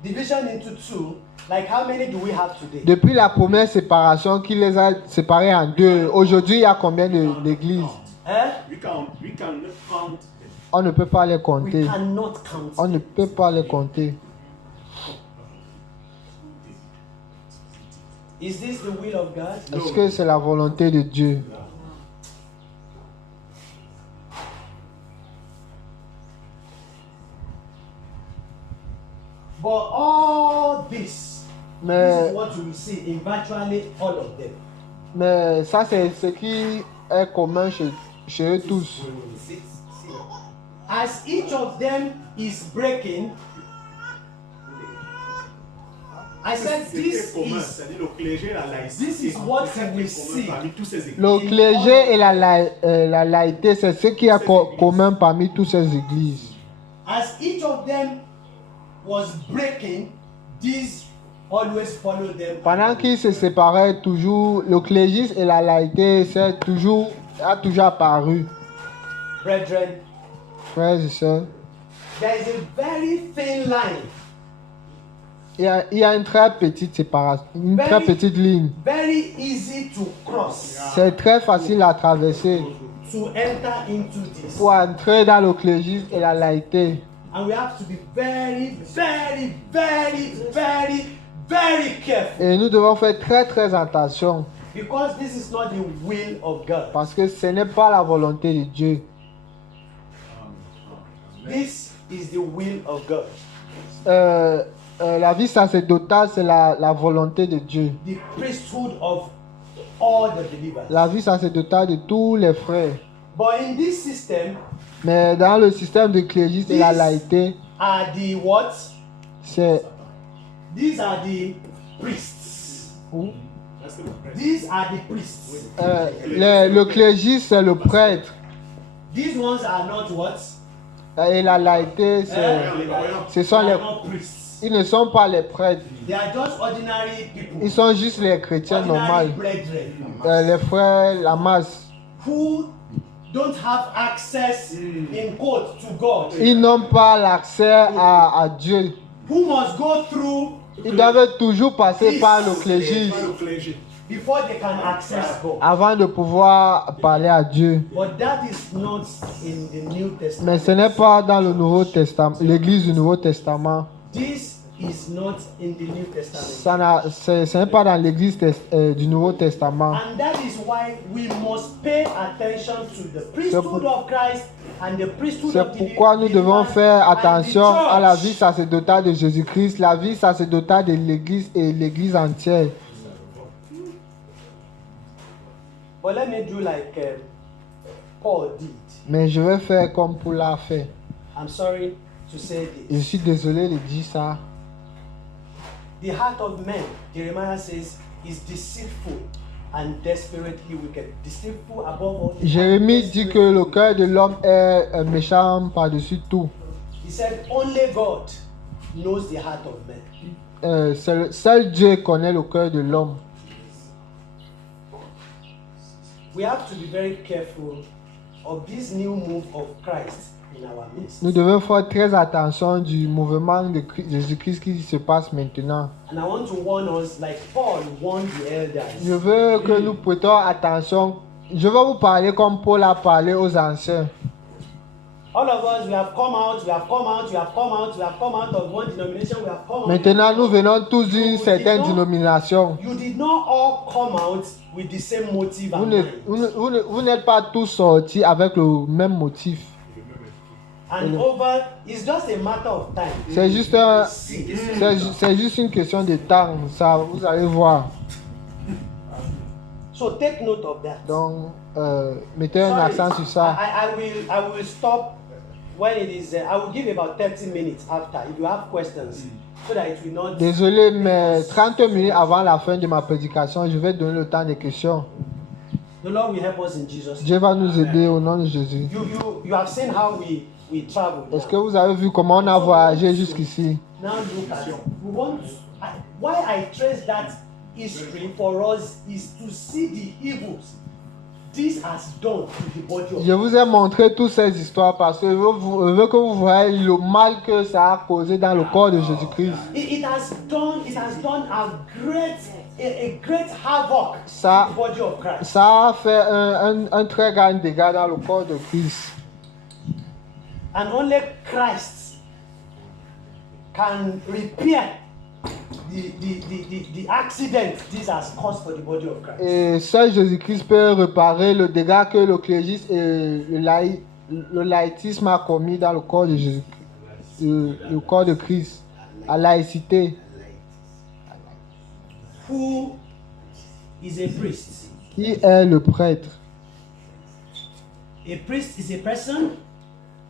division into two, like how many do we have today? Depuis la première séparation qui les a séparés en deux, aujourd'hui il y a combien d'églises? We cannot count. On ne peut pas les We compter. cannot count. On ne peut pas les compter. Is this the will of God? Est-ce que c'est la volonté de Dieu? But all this Mais, is what you will see in virtually all of them. mais ça, c'est ce qui est commun chez eux tous. As each of them is breaking, I said this commun, is c'est-à-dire le clergé et la laïcité. this is what C'est ça you qui will est commun see. parmi tous ces églises. Le clergé et la laïcité, c'est ce qui est commun parmi toutes ces églises. as each of them was breaking, these always follow them. Pendant qu'ils se séparaient toujours, le clérgisme et la laïcité a toujours apparu. Brethren, Frères et sœurs, there is a very thin line, il y a une très petite séparation, une très petite ligne. very easy to cross, C'est très facile à traverser to enter into this. pour entrer dans le clérgisme et la laïcité. And we have to be very, very, very, very, very careful. Et nous devons faire très attention Because this is not the will of God. parce que ce n'est pas la volonté de Dieu. This is the will of God. La vie sacerdotale, c'est la volonté de Dieu. The priesthood of all the believers. La vie sacerdotale de tous les frères. But in this system, Mais dans le système de clérgisme et la laïcité, are the what? c'est These are the priests. These are the priests. le clérgisme, c'est le prêtre. These ones are not what? Et la laïcité, ce sont They les. are not priests. Ils ne sont pas les prêtres. They are just ordinary people. Ils sont juste les chrétiens Ordinary normaux. brethren Les frères, la masse. who don't have access in quote to God. Ils n'ont pas l'accès à Dieu. Who must go through Ils doivent toujours passer par le clérgisme Pas le clergé. before they can access God. avant de pouvoir parler à Dieu. But that is not in the New Testament. Mais ce n'est pas dans le Nouveau Testament, l'Église du Nouveau Testament. This is not in the New Testament. Ce n'est pas dans l'Église du Nouveau Testament. And that is why we must pay attention to the priesthood of Christ and the priesthood C'est of the pourquoi nous devons believers faire and the attention à la church. vie sacerdotale de Jésus-Christ, la vie sacerdotale de l'Église et l'Église entière. But let me do like Paul did. Mais je vais faire comme Paul l'a fait. I'm sorry to say Je this. suis désolé de dire ça. The heart of man, Jeremiah says, is deceitful and desperately wicked. Deceitful above all. Jérémie dit que le cœur de l'homme est méchant par-dessus tout. He said, only God knows the heart of man. Seul Dieu connaît le cœur de l'homme. We have to be very careful of this new move of Christ in our midst. Nous devons faire très attention du mouvement de Jésus-Christ qui se passe maintenant. And I want to warn us, like Paul warned the elders. Je veux que nous prêtions attention. Je vais vous parler comme Paul a parlé aux anciens. All of us, we have come out, we have come out, we have come out, we have come out of one denomination, we have come out. Maintenant, nous venons tous d'une certaine dénomination. You did not all come out with the same motive Vous and ne- mind. vous n'êtes pas tous sortis avec le même motif. And over, it's just a matter of time. C'est juste, c'est juste une question de temps. Ça, vous allez voir. So take note of that. Donc, mettez un Sorry, accent sur ça. I will stop when it is. I will give about 30 minutes after if you have questions, so that it will not. Désolé, mais 30 minutes avant la fin de ma prédication, je vais donner le temps des questions. The Lord will help us in Jesus' Dieu name. va nous aider au nom de Jésus. You have seen how we travel. Est-ce que vous avez vu comment on a voyagé jusqu'ici? Now look at it. Why I trace that history for us is to see the evils this has done to the body of Je vous ai montré toutes ces histoires parce que je veux que vous voyez le mal que ça a causé dans le corps de Jésus-Christ. It has done a great havoc Ça- in the body of Christ. Ça a fait un très grand dégât dans le corps de Christ. And only Christ can repair the accident this has caused for the body of Christ. Et seul Jésus-Christ peut réparer le dégât que le clérgisme et le laïcisme a commis dans le corps de Jésus, le corps de Christ, la laïcité. Who is a priest? Qui est le prêtre? A priest is a person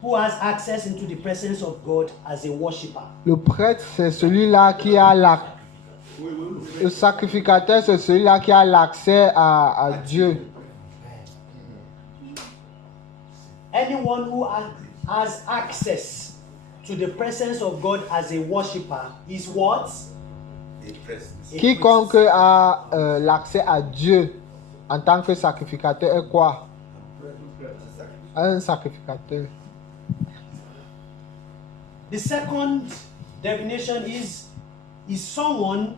who has access into the presence of God as a worshipper. Le prêtre, c'est celui-là qui a le sacrificateur, c'est celui-là qui a l'accès à Dieu. Anyone who has access to the presence of God as a worshipper is what? A Quiconque priest. a l'accès à Dieu en tant que sacrificateur est quoi? Un sacrificateur. The second definition is someone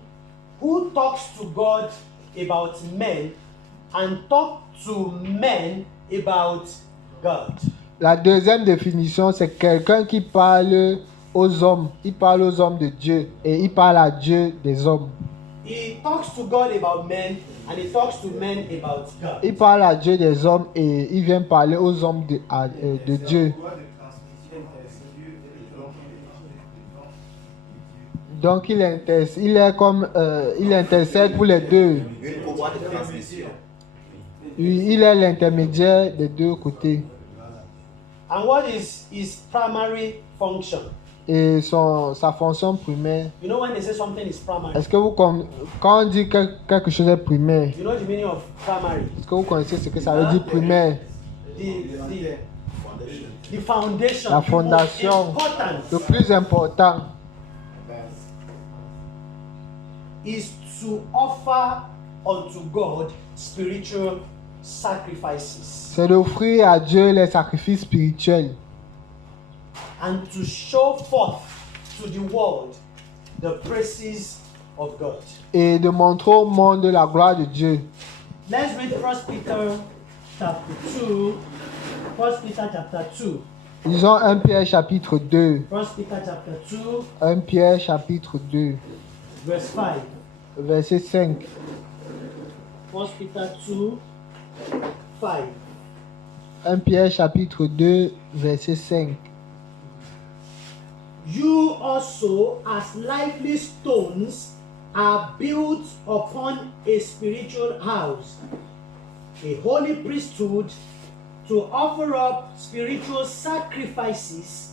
who talks to God about men and talk to men about God. La deuxième définition, c'est quelqu'un qui parle aux hommes. Il parle aux hommes de Dieu et il parle à Dieu des hommes. He talks to God about men and he talks to men about God. Il parle à Dieu des hommes et il vient parler aux hommes de Dieu. Donc il intercède pour les deux. Une courroie de transmission. Il est l'intermédiaire des deux côtés. And what is his primary function? Et sa fonction primaire. You know when they say something is primary? Est-ce que quand on dit que quelque chose est primaire, You know the meaning of primary? est-ce que vous connaissez ce que ça veut dire primaire? The foundation. La the most fondation, important le plus important, is to offer unto God spiritual sacrifices c'est d'offrir à Dieu les sacrifices spirituels and to show forth to the world the praises of God. et de montrer au monde la gloire de Dieu. Let's read 1 Peter chapter 2. 1 Peter chapter 2. Lisons 1 Pierre chapitre 2. 1 Peter chapter 2, 1 Pierre chapitre 2, verse 5. verset 5. 1 Peter 2, 5. 1 Pierre chapitre 2, verset 5. You also, as lively stones, are built upon a spiritual house, a holy priesthood, to offer up spiritual sacrifices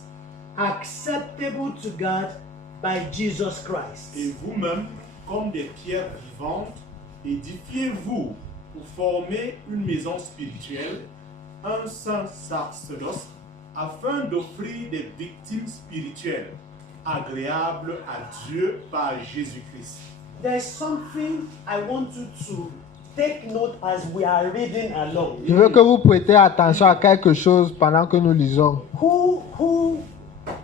acceptable to God by Jesus Christ. Et vous-même, comme des pierres vivantes, édifiez-vous pour former une maison spirituelle, un saint sacerdoce, afin d'offrir des victimes spirituelles agréables à Dieu par Jésus-Christ. There's something I want you to take note as we are reading along. Je veux que vous prêtez attention à quelque chose pendant que nous lisons. Who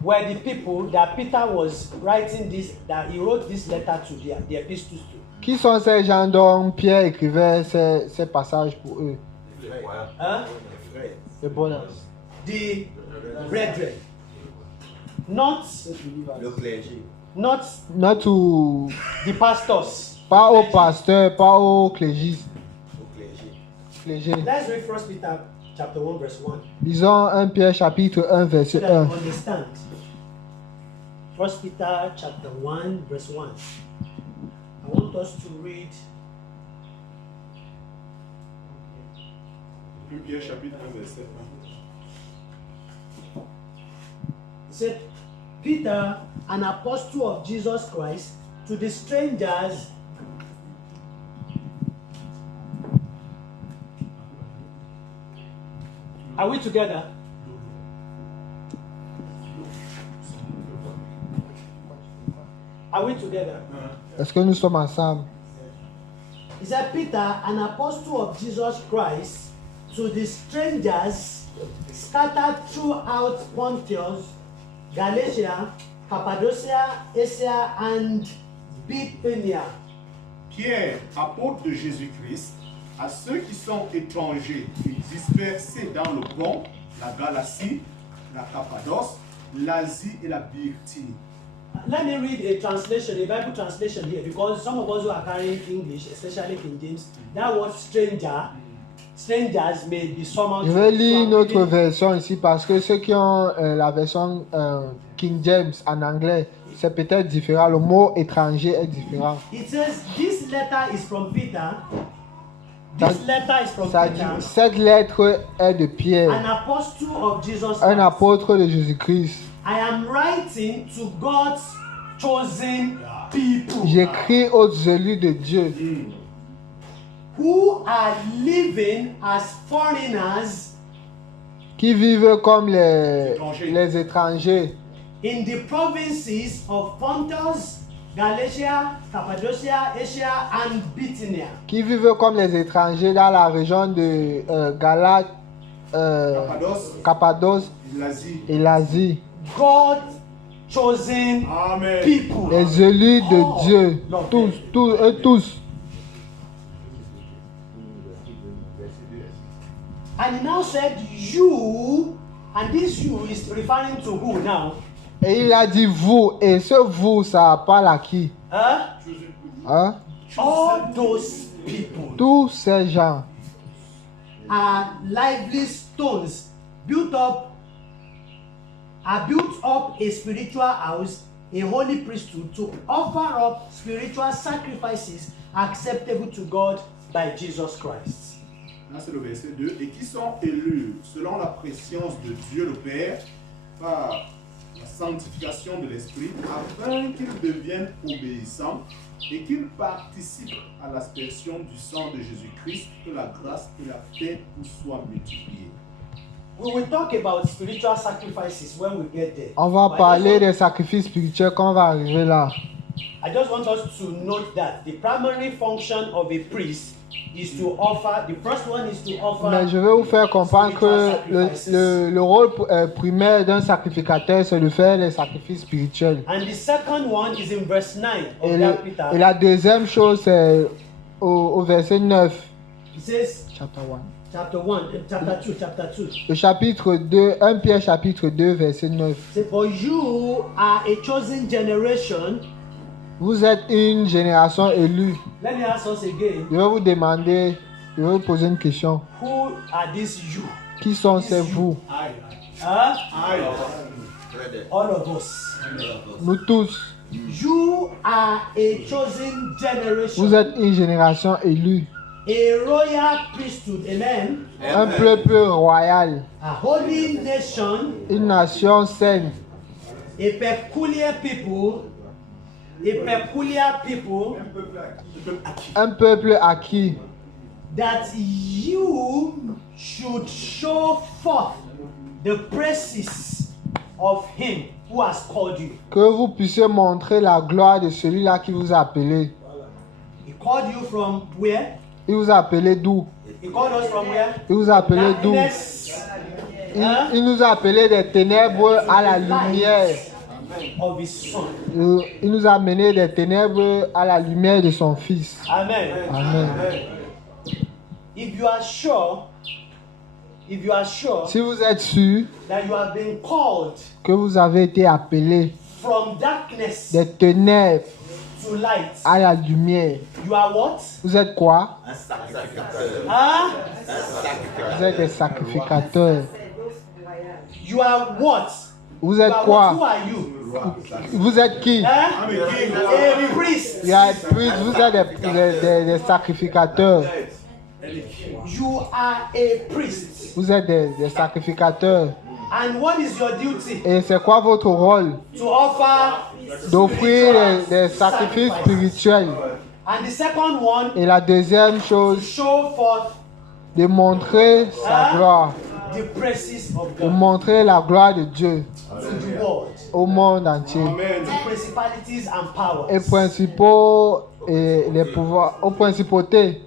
were the people that Peter was writing this, that he wrote this letter to, the epistles to? Qui sont ces gens dont Pierre écrivait ces passages pour eux? Huh? Les bonheurs. The brethren. Not Le clergé. not Not to, the pastors. pas aux pasteurs, pas aux clégistes. Au clergé. Clégés. Let's read 1 Peter chapter 1 verse 1 Lisons 1 Pierre chapitre 1 so verset that 1. you understand. 1 Peter chapter 1 verse 1. I want us to read 1 Pierre chapitre 1 verset 1. It said, Peter, an apostle of Jesus Christ, to the strangers Are we together? Are we together? Est-ce que nous sommes ensemble? He said, Peter, an apostle of Jesus Christ, to the strangers scattered throughout Pontus, Galatia, Cappadocia, Asia, and Bithynia. Pierre, apôtre de Jésus-Christ, à ceux qui sont étrangers et dispersés dans le Pont, la Galatie, la Cappadoce, l'Asie et la Bithynie. Let me read a translation, a Bible translation here, because some of us who are carrying English, especially King James, that word strangers may be somehow. Je vais lire une autre version ici parce que ceux qui ont la version King James en anglais, c'est peut-être différent. Le mot étranger est différent. It says, this letter is from Peter. This letter is from Ça dit, Peter, cette lettre est de Pierre, an apostle of Jesus un Christ. apôtre de Jésus-Christ. I am writing to God's chosen people J'écris aux élus de Dieu who are living as foreigners qui vivent comme les étrangers in the provinces of Pontus, Galatia, Cappadocia, Asia, and Bithynia. qui vivent comme les étrangers dans la région de Galate, Cappadoce, Cappadoce l'Asie. et l'Asie. God chosen Amen. people. Les élus de Dieu, tous. And he now said, you, and this you is referring to who now? Et il a dit vous, et ce vous, ça parle à qui? Hein? All those people Tous ces gens are lively stones built up a spiritual house, a holy priesthood, to offer up spiritual sacrifices acceptable to God by Jesus Christ. Là, c'est le verset 2. Et qui sont élus selon la préscience de Dieu le Père par la sanctification de l'Esprit, afin qu'ils deviennent obéissants et qu'ils participent à l'aspersion du sang de Jésus-Christ, que la grâce et la paix vous soient multipliées. We will talk about spiritual sacrifices when we get there. On va But parler des sacrifices spirituels quand on va arriver là. I just want us to note that the primary function of a priest is to offer, the first one is to offer. Mais je vais vous faire comprendre que le rôle primaire d'un sacrificateur, c'est de faire les sacrifices spirituels. And the second one is in verse 9 of Et, that Peter. et la deuxième chose, c'est au verset 9, It says, chapter 1. chapter 2, chapter 2. Le chapitre 2, 1 Pierre chapitre 2, verset 9. Say, for you are a chosen generation. Vous êtes une génération élue. Let me ask us again. Je vais vous demander, je vais vous poser une question. Who are these you? Qui sont ces vous? Huh? Brother. All of us. Nous tous. You are a chosen generation. Vous êtes une génération élue. A royal priesthood. Amen. Un peuple royal. A holy nation. Une nation sainte. A peculiar people. A peculiar people. Un peuple acquis. That you should show forth the praises of him who has called you. Que vous puissiez montrer la gloire de celui-là qui vous a appelé. He called you from where? Il vous a appelé d'où? He called us from where? Il vous a appelé d'où? Darkness. Il nous a appelé des ténèbres à la lumière. Of his son. Il nous a amené des ténèbres à la lumière de son Fils. Amen. Amen. If you are sure Si vous êtes sûr that you have been called que vous avez été appelé from darkness des ténèbres to light, à la lumière, you are what? vous êtes quoi? Un sacrificateur. Huh? Vous êtes des sacrificateurs. You are what? Vous You êtes are what? Who quoi? are you? Vous êtes qui? Huh? A priest. Vous êtes des sacrificateurs. You are a priest. Vous êtes des sacrificateurs. And what is your duty? Et c'est quoi votre rôle? To offer D'offrir des sacrifices spirituels. And the second one, Et la deuxième to chose, show forth de montrer sa gloire. the praises of pour God montrer la gloire de Dieu to the world, au monde entier. Amen. to principalities and Et powers. principaux et les pouvoirs, aux principautés,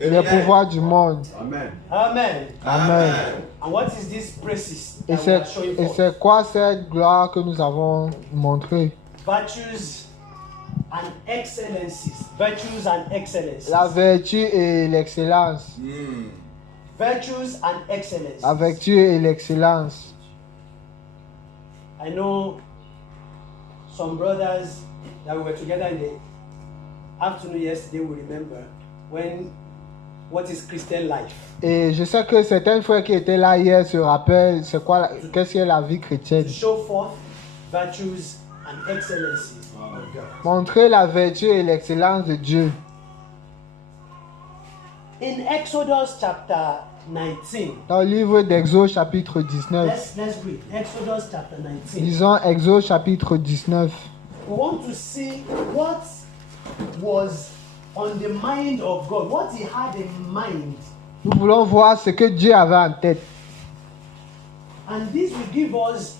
les pouvoirs du monde. Amen. Amen. Amen. And what is this praises Et that we are showing et for? c'est quoi cette gloire que nous avons montrée? Virtues and excellencies. Virtues and excellencies. La vertu et l'excellence. Virtues and excellencies. La vertu et l'excellence. I know some brothers that we were together in the afternoon yesterday will remember when what is Christian life. Et je sais que certains frères qui étaient là hier se rappellent c'est quoi, qu'est-ce qu'est la vie chrétienne. To show forth virtues and excellencies of God. Montrer la vertu et l'excellence de Dieu. In Exodus chapter 19, Dans le livre d'Exode chapitre 19. let's read Exodus chapter 19. Lisons Exode chapitre 19. We want to see what was on the mind of God, what he had in mind. Nous voulons voir ce que Dieu avait en tête. And this will give us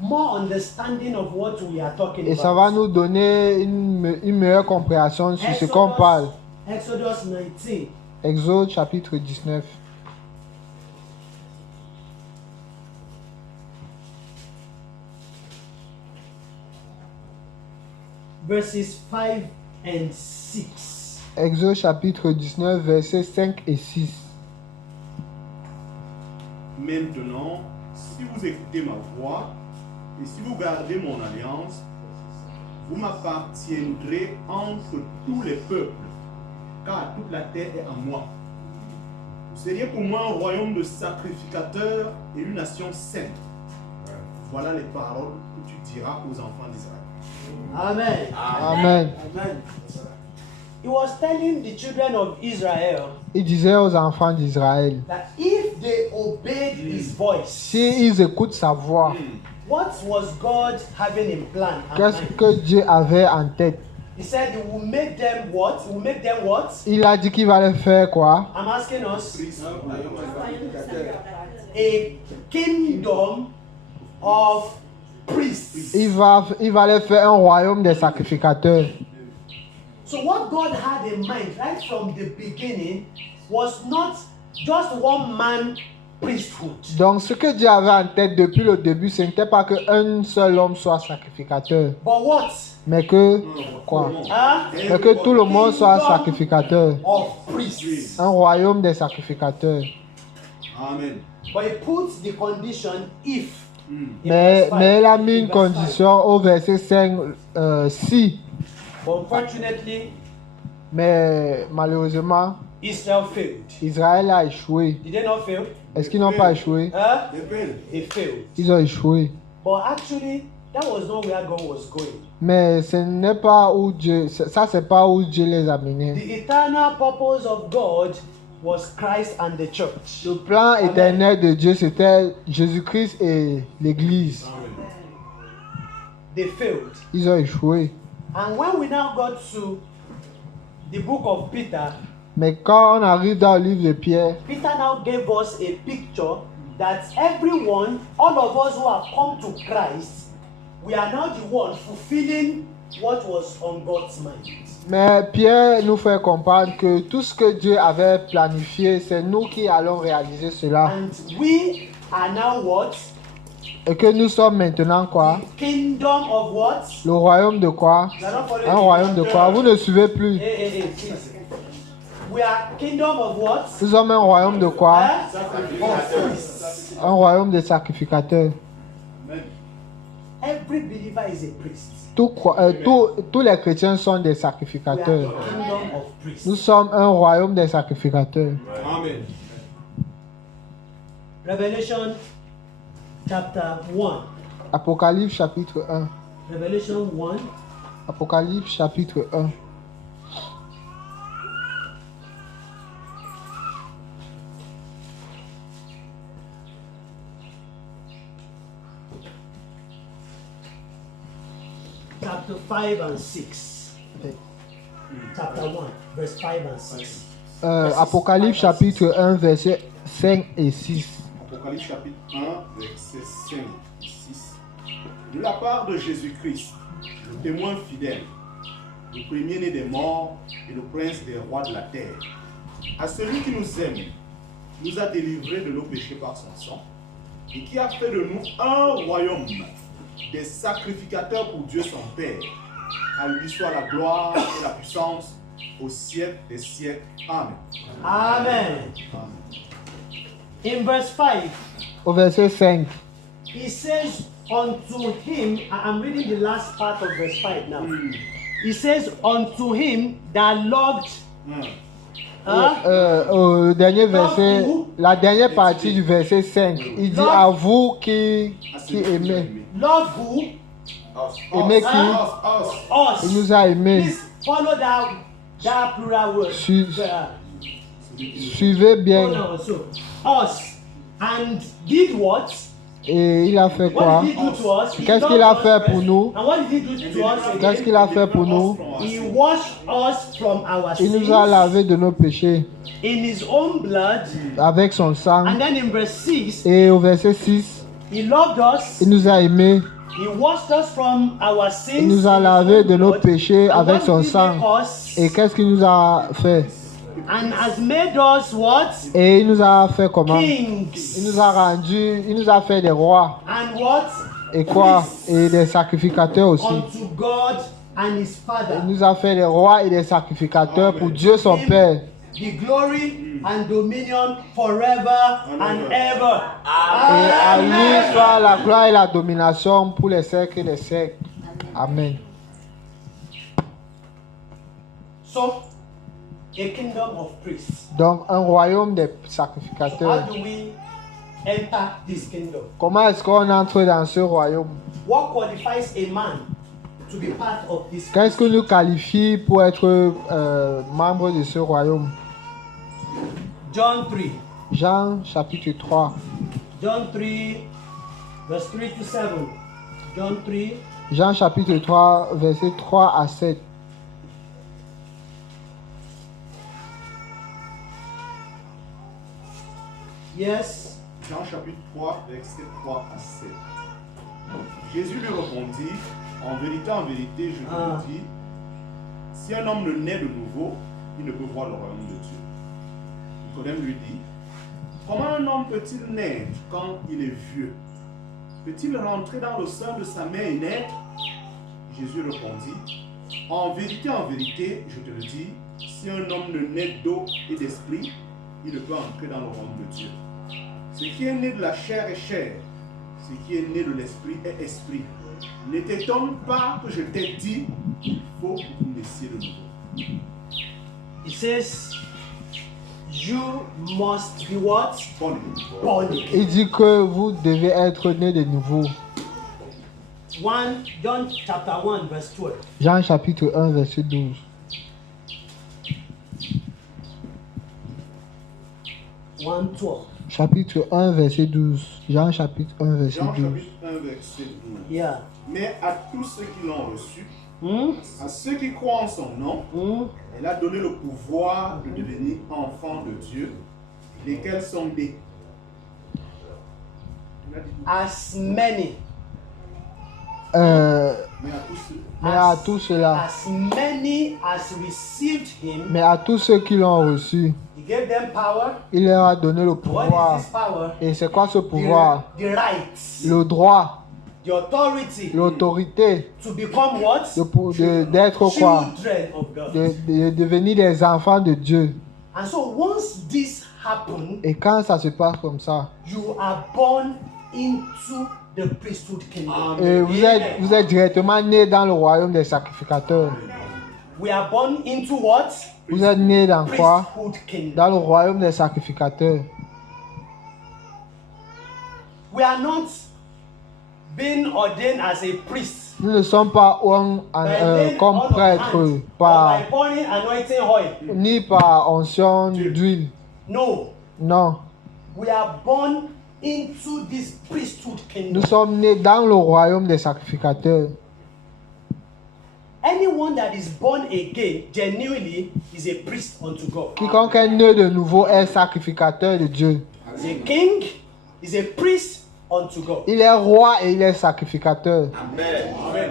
more understanding of what we are talking Et ça va about. nous donner une meilleure compréhension sur ce qu'on parle. Exodus 19. Exode chapitre 19. Verses 5 and 6. Exode chapitre 19, versets 5 et 6. Maintenant, si vous écoutez ma voix et si vous gardez mon alliance, vous m'appartiendrez entre tous les peuples, car toute la terre est à moi. Vous seriez pour moi un royaume de sacrificateurs et une nation sainte. Voilà les paroles que tu diras aux enfants d'Israël. Amen. Amen. Amen. He was telling the children of Israel Il disait aux enfants d'Israël, that if they obeyed his voice, s'ils écoutent sa voix, what was God having in plan? and qu'est-ce mind? que Dieu avait en tête? He said he will make them what? He will make them what? Il a dit qu'il va faire quoi? I'm asking us. A kingdom of priests. Il va leur faire un royaume des sacrificateurs. So what God had in mind right from the beginning was not just one man priesthood. Donc ce que Dieu avait en tête depuis le début, ce n'était pas qu'un seul homme soit sacrificateur, But what? mais que quoi? Huh? Mais que tout le monde soit sacrificateur. Of priests. Un royaume des sacrificateurs. Amen. But he puts the condition if. in Mais verse five. elle a mis In une verse condition au verset 5, si. 5. But unfortunately, Mais malheureusement, Israel failed. Israël a échoué. Did they not fail? Est-ce qu'ils n'ont pas échoué? Huh? They failed. Ils ont échoué. But actually, that was not where God was going. Mais ce n'est pas où Dieu, ça c'est pas où Dieu les a menés. The eternal purpose of God was Christ and the church. Le plan Amen. éternel de Dieu, c'était Jésus-Christ et l'Église. They failed. Ils ont échoué. And when we now got to the book of Peter, Mais quand on arrive dans le livre de Pierre, Peter now gave us a picture that everyone, all of us who have come to Christ, we are now the one fulfilling what was on God's mind. mais Pierre nous fait comprendre que tout ce que Dieu avait planifié, c'est nous qui allons réaliser cela. And we are now what? Et que nous sommes maintenant quoi? The kingdom of what? Le royaume de quoi? You are not following Un me. royaume de quoi? Vous ne suivez plus. Hey, please. We are kingdom of what? Nous sommes un royaume de quoi? Huh? Of priests. Un royaume de sacrificateurs. Every believer is a priest. Tous les chrétiens sont des We are sacrificateurs. the kingdom of priests. Nous sommes un royaume des sacrificateurs. Amen. Revelation chapter 1. Apocalypse chapitre 1. Revelation 1. Apocalypse chapitre 1. Chapter 5 and 6. Chapter 1, verse 5 and 6. Apocalypse chapitre 1, verset 5 et 6. Apocalypse chapitre 1, versets 5 et 6. De la part de Jésus-Christ, le témoin fidèle, le premier-né des morts et le prince des rois de la terre, à celui qui nous aime, nous a délivrés de nos péchés par son sang, et qui a fait de nous un royaume, des sacrificateurs pour Dieu son Père. À lui soit la gloire et la puissance au siècle des siècles. Amen. Amen. In verse 5, Au verset 5, he says, unto him, I'm reading the last part of verse 5 now. He says, unto him that loved, au dernier verset, la dernière partie du verset 5, il dit à vous qui aimez. love who? Aimez qui? Us. Il nous a aimés. Please follow that plural word. Suivez bien. No, so, us. And did what? Et il a fait What quoi? did he do to us? He Qu'est-ce qu'il loved a us fait first. pour nous? And what did he do to us again? Qu'est-ce qu'il a fait pour nous? He washed us from our Il sins nous a lavé de nos péchés in his own blood. avec son sang. And then in verse 6, Et au verset 6, he loved us. il nous a aimés. He washed us from our sins. Il nous a in his lavé own de nos blood. péchés And avec what son did he sang. make us? Et qu'est-ce qu'il nous a fait? And has made us what? Et il nous a fait comment? Kings. Il nous a rendu, il nous a fait des rois. And what? Et quoi? Et des sacrificateurs aussi. Unto God and his Father. Il nous a fait des rois et des sacrificateurs pour Dieu son Père. The glory and dominion forever and ever. Et à lui soit la gloire et la domination pour les siècles des siècles. Amen. So, a kingdom of priests. Donc un royaume des How sacrificateurs. do we enter this kingdom? Comment est-ce qu'on entre dans ce royaume? What qualifies a man to be part of this Qu'est-ce que nous qualifie pour être membre de ce royaume? John 3. Jean chapitre 3. John 3, verse 3 to 7. John 3, Jean chapitre 3, versets 3 à 7. yes. Jean chapitre 3, versets 3 à 7. Jésus lui répondit, en vérité, je te dis, si un homme ne naît de nouveau, il ne peut voir le royaume de Dieu. Nicodème lui dit, comment un homme peut-il naître quand il est vieux? Peut-il rentrer dans le sein de sa mère et naître? Jésus répondit, en vérité, je te le dis, si un homme ne naît d'eau et d'esprit, il ne peut entrer dans le royaume de Dieu. Ce qui est né de la chair est chair, ce qui est né de l'esprit est esprit. Ne t'étonne pas que je t'ai dit, il faut que vous naissiez de nouveau. It says, you must be what? Bon, Born again. Il dit que vous devez être nés de nouveau. John chapter 1, verse 12. Jean chapitre 1, verset 12. Chapitre 1, verset 12. Jean chapitre 1, verset Jean 12. chapitre 1, verset 12. Yeah. Mais à tous ceux qui l'ont reçu, Hmm? à ceux qui croient en son nom, Hmm? elle a donné le pouvoir de devenir enfants de Dieu, lesquels sont des. As many. Mais à tous ceux. Mais à tout cela, As many as received him, mais à tous ceux qui l'ont reçu, he gave them power. il leur a donné le What pouvoir. is this power? Et c'est quoi ce pouvoir? The rights, Le droit, the authority l'autorité to become what? d'être quoi? Children of God. De devenir des enfants de Dieu. And so once this happens, Et quand ça se passe comme ça, you are born into the priesthood kingdom. vous êtes directement né dans le royaume des sacrificateurs. We are born into what? Vous êtes né dans quoi? Priesthood kingdom. Dans le royaume des sacrificateurs. We are not being ordained as a priest. Nous ne sommes pas comme prêtres by pouring anointing oil. ni par onction d'huile. No. Non. We are born into this priesthood kingdom. Nous sommes nés dans le royaume des sacrificateurs. Anyone that is born again genuinely is a priest unto God. Quiconque est né de nouveau est sacrificateur de Dieu. Is a king is a priest unto God. Il est roi et il est sacrificateur. Amen. Amen.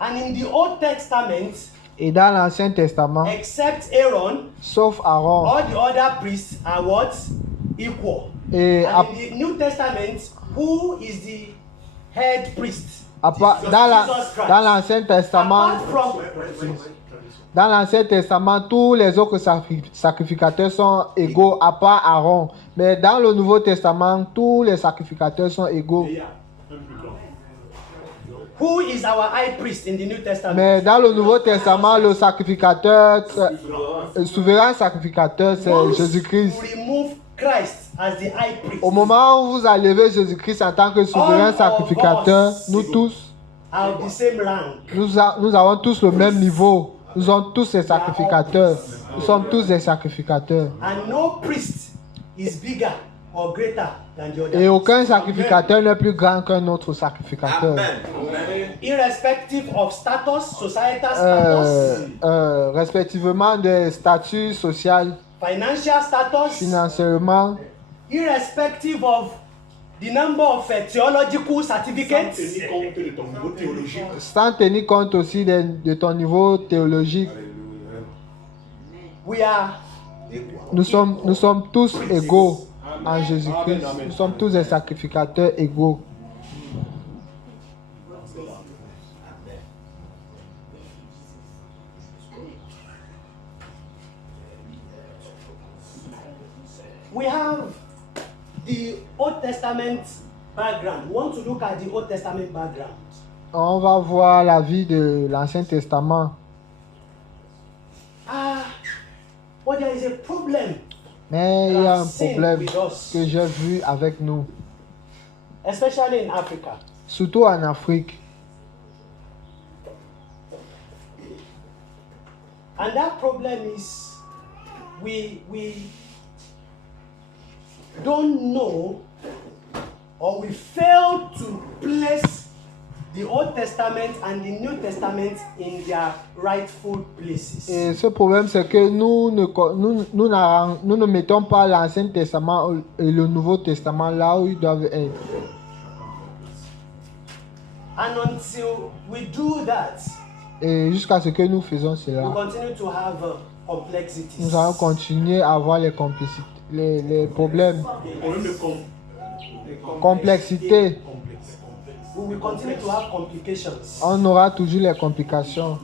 And in the Old Testament, Et dans l'Ancien Testament, except Aaron, sauf Aaron, all the other priests are what? Equal. et And in the New Testament, who is the head priest? dans l'Ancien Testament, Apart from dans l'Ancien Testament, tous les autres sacrificateurs sont égaux, à part Aaron. Mais dans le Nouveau Testament, tous les sacrificateurs sont égaux. who is our high priest in the New Testament? Mais dans le Nouveau Testament, le sacrificateur, le souverain sacrificateur, c'est Once Jésus-Christ. you remove Christ as the high priest, Au moment où vous enlevez Jésus-Christ en tant que souverain sacrificateur, nous tous, are of the same rank. nous avons tous le même niveau. Nous sommes tous des sacrificateurs. Nous sommes tous des sacrificateurs. And no priest is bigger or greater than the other. Et aucun sacrificateur n'est plus grand qu'un autre sacrificateur. Amen. Irrespective of status, societal Euh, status, respectivement des statuts sociaux, financial status, financièrement, irrespective of the number of theological Sans certificates, tenir compte de ton niveau théologique. sans tenir compte aussi de ton niveau théologique. we are Nous sommes tous égaux en Jésus-Christ. Nous sommes tous des sacrificateurs égaux. we have the Old Testament background. We want to look at the Old Testament background. On va voir la vie de l'Ancien Testament. But there is a problem, Mais il y a un problème que j'ai vu avec nous, especially in Africa. surtout en Afrique. And that problem is we don't know, or we fail to place the Old Testament and the New Testament in their rightful places. Et ce problème, c'est que nous ne mettons pas l'Ancien Testament et le Nouveau Testament là où ils doivent être. And until we do that, Et jusqu'à ce que nous faisons we cela, continue to have complexities. nous allons continuer à avoir les complicités, les problèmes, Problème de complexité. We will continue to have complications. On aura toujours les complications.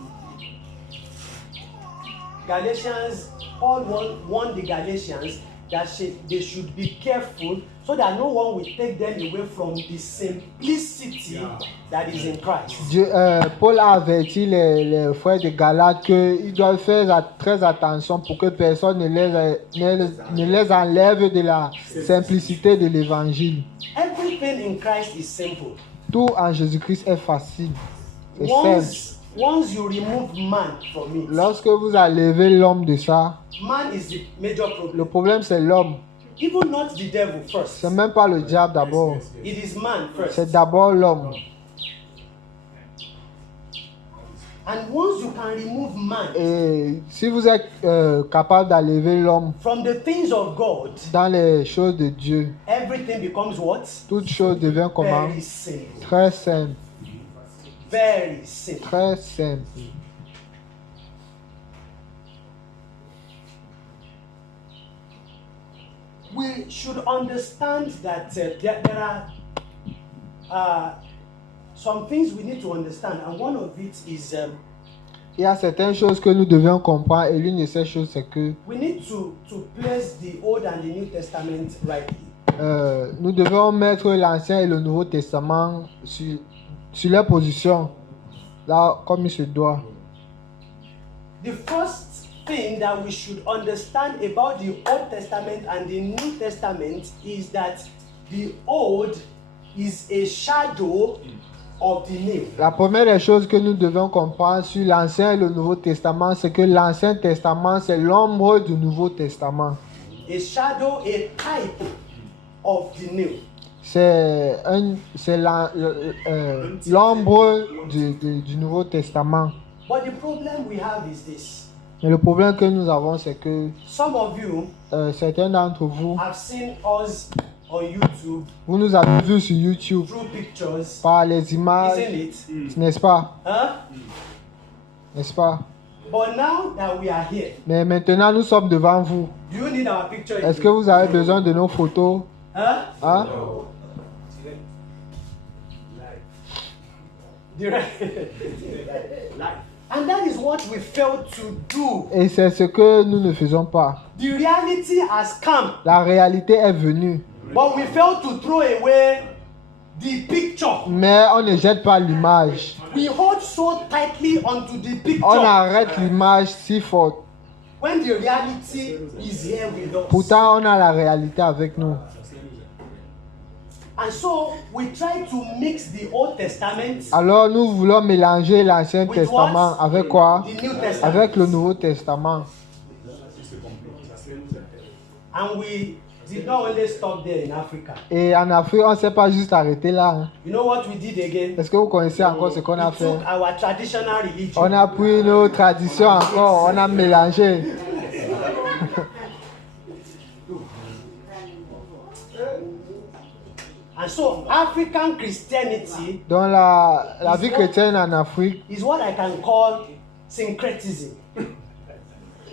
Galatians, Paul warned the Galatians that they should be careful so that no one will take them away from the simplicity that is in Christ. Paul a averti les frères de Galates qu'ils doivent faire très attention pour que personne ne les enlève de la simplicité de l'évangile. Everything in Christ is simple. Tout en Jésus-Christ est facile. C'est simple. Once you remove man from it, Lorsque vous enlevez l'homme de ça, man is the major problem. le problème c'est l'homme. Even not the devil first. C'est même pas le diable d'abord. It is man first. C'est d'abord l'homme. And once you can remove man Et si vous êtes capable d'enlever l'homme from the things of God, dans les choses de Dieu, everything becomes what? toute chose devient comment? Very simple. Très simple. Very simple. Très simple. We should understand that there are some things we need to understand, and one of it is Il y a certaines choses que nous devons comprendre et l'une de ces choses c'est que we need to place the Old and the New Testament rightly. nous devons mettre l'Ancien et le Nouveau Testament sur leur position, là comme il se doit. The first thing that we should understand about the Old Testament and the New Testament is that the Old is a shadow of the New. La première des choses que nous devons comprendre sur l'Ancien et le Nouveau Testament, c'est que l'Ancien Testament, c'est l'ombre du Nouveau Testament. A shadow, a type of the New. C'est l'ombre du Nouveau Testament. But the problem we have is this. Mais le problème que nous avons, c'est que some of you certains d'entre vous, have seen us on YouTube vous nous avez vus sur YouTube through pictures, par les images, isn't it? n'est-ce pas? Huh? N'est-ce pas? But now that we are here, Mais maintenant, nous sommes devant vous. do you need our picture? Est-ce que vous avez besoin de nos photos? Huh? Hein? And that is what we failed to do. Et c'est ce que nous ne faisons pas. The reality has come, La réalité est venue. but we failed to throw away the picture. Mais on ne jette pas l'image. We hold so tightly onto the picture On arrête l'image si fort. when the reality is here with us. Pourtant, on a la réalité avec nous. And so we try to mix the Old Testament Alors, nous voulons mélanger l'Ancien with Testament what? avec quoi? The New Testament. Avec le Nouveau Testament. And we did not only stop there in Africa. Et en Afrique, on ne s'est pas juste arrêté là. Hein. You know what we did again? Est-ce que vous connaissez encore ce qu'on a We fait? took our traditional religion. On a pris nos traditions encore, on a mélangé. And so African Christianity Donc la vie chrétienne en Afrique, is what I can call syncretism.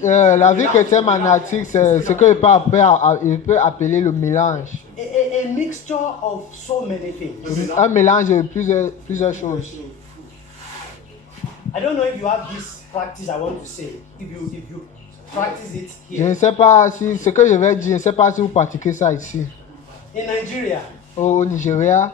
la vie chrétienne en Afrique, c'est ce que il peut appeler le mélange. A mixture of so many things. Un mélange de plusieurs choses. I don't know if you have this practice I want to say. If you practice it Je ne here. sais pas si ce que je vais dire, je ne sais pas si vous pratiquez ça ici. In Nigeria, Au Nigeria,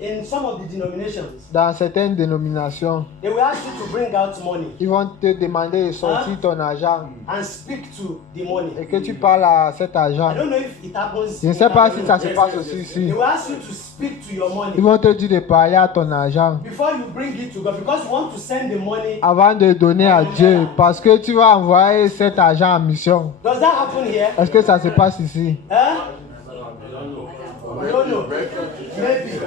in some of the denominations, dans certaines dénominations, they will ask you to bring out money ils vont te demander de sortir ton argent and speak to the money. et que tu parles à cet argent. I don't know if it happens. Je ne sais pas si ça se passe aussi ici. They will ask you to speak to your money Ils vont te dire de parler à ton argent before you bring it to God because you want to send the money. avant de donner à Dieu parce que tu vas envoyer cet argent en mission. Does that happen here? Est-ce que ça se passe ici? Huh? I don't know. Maybe.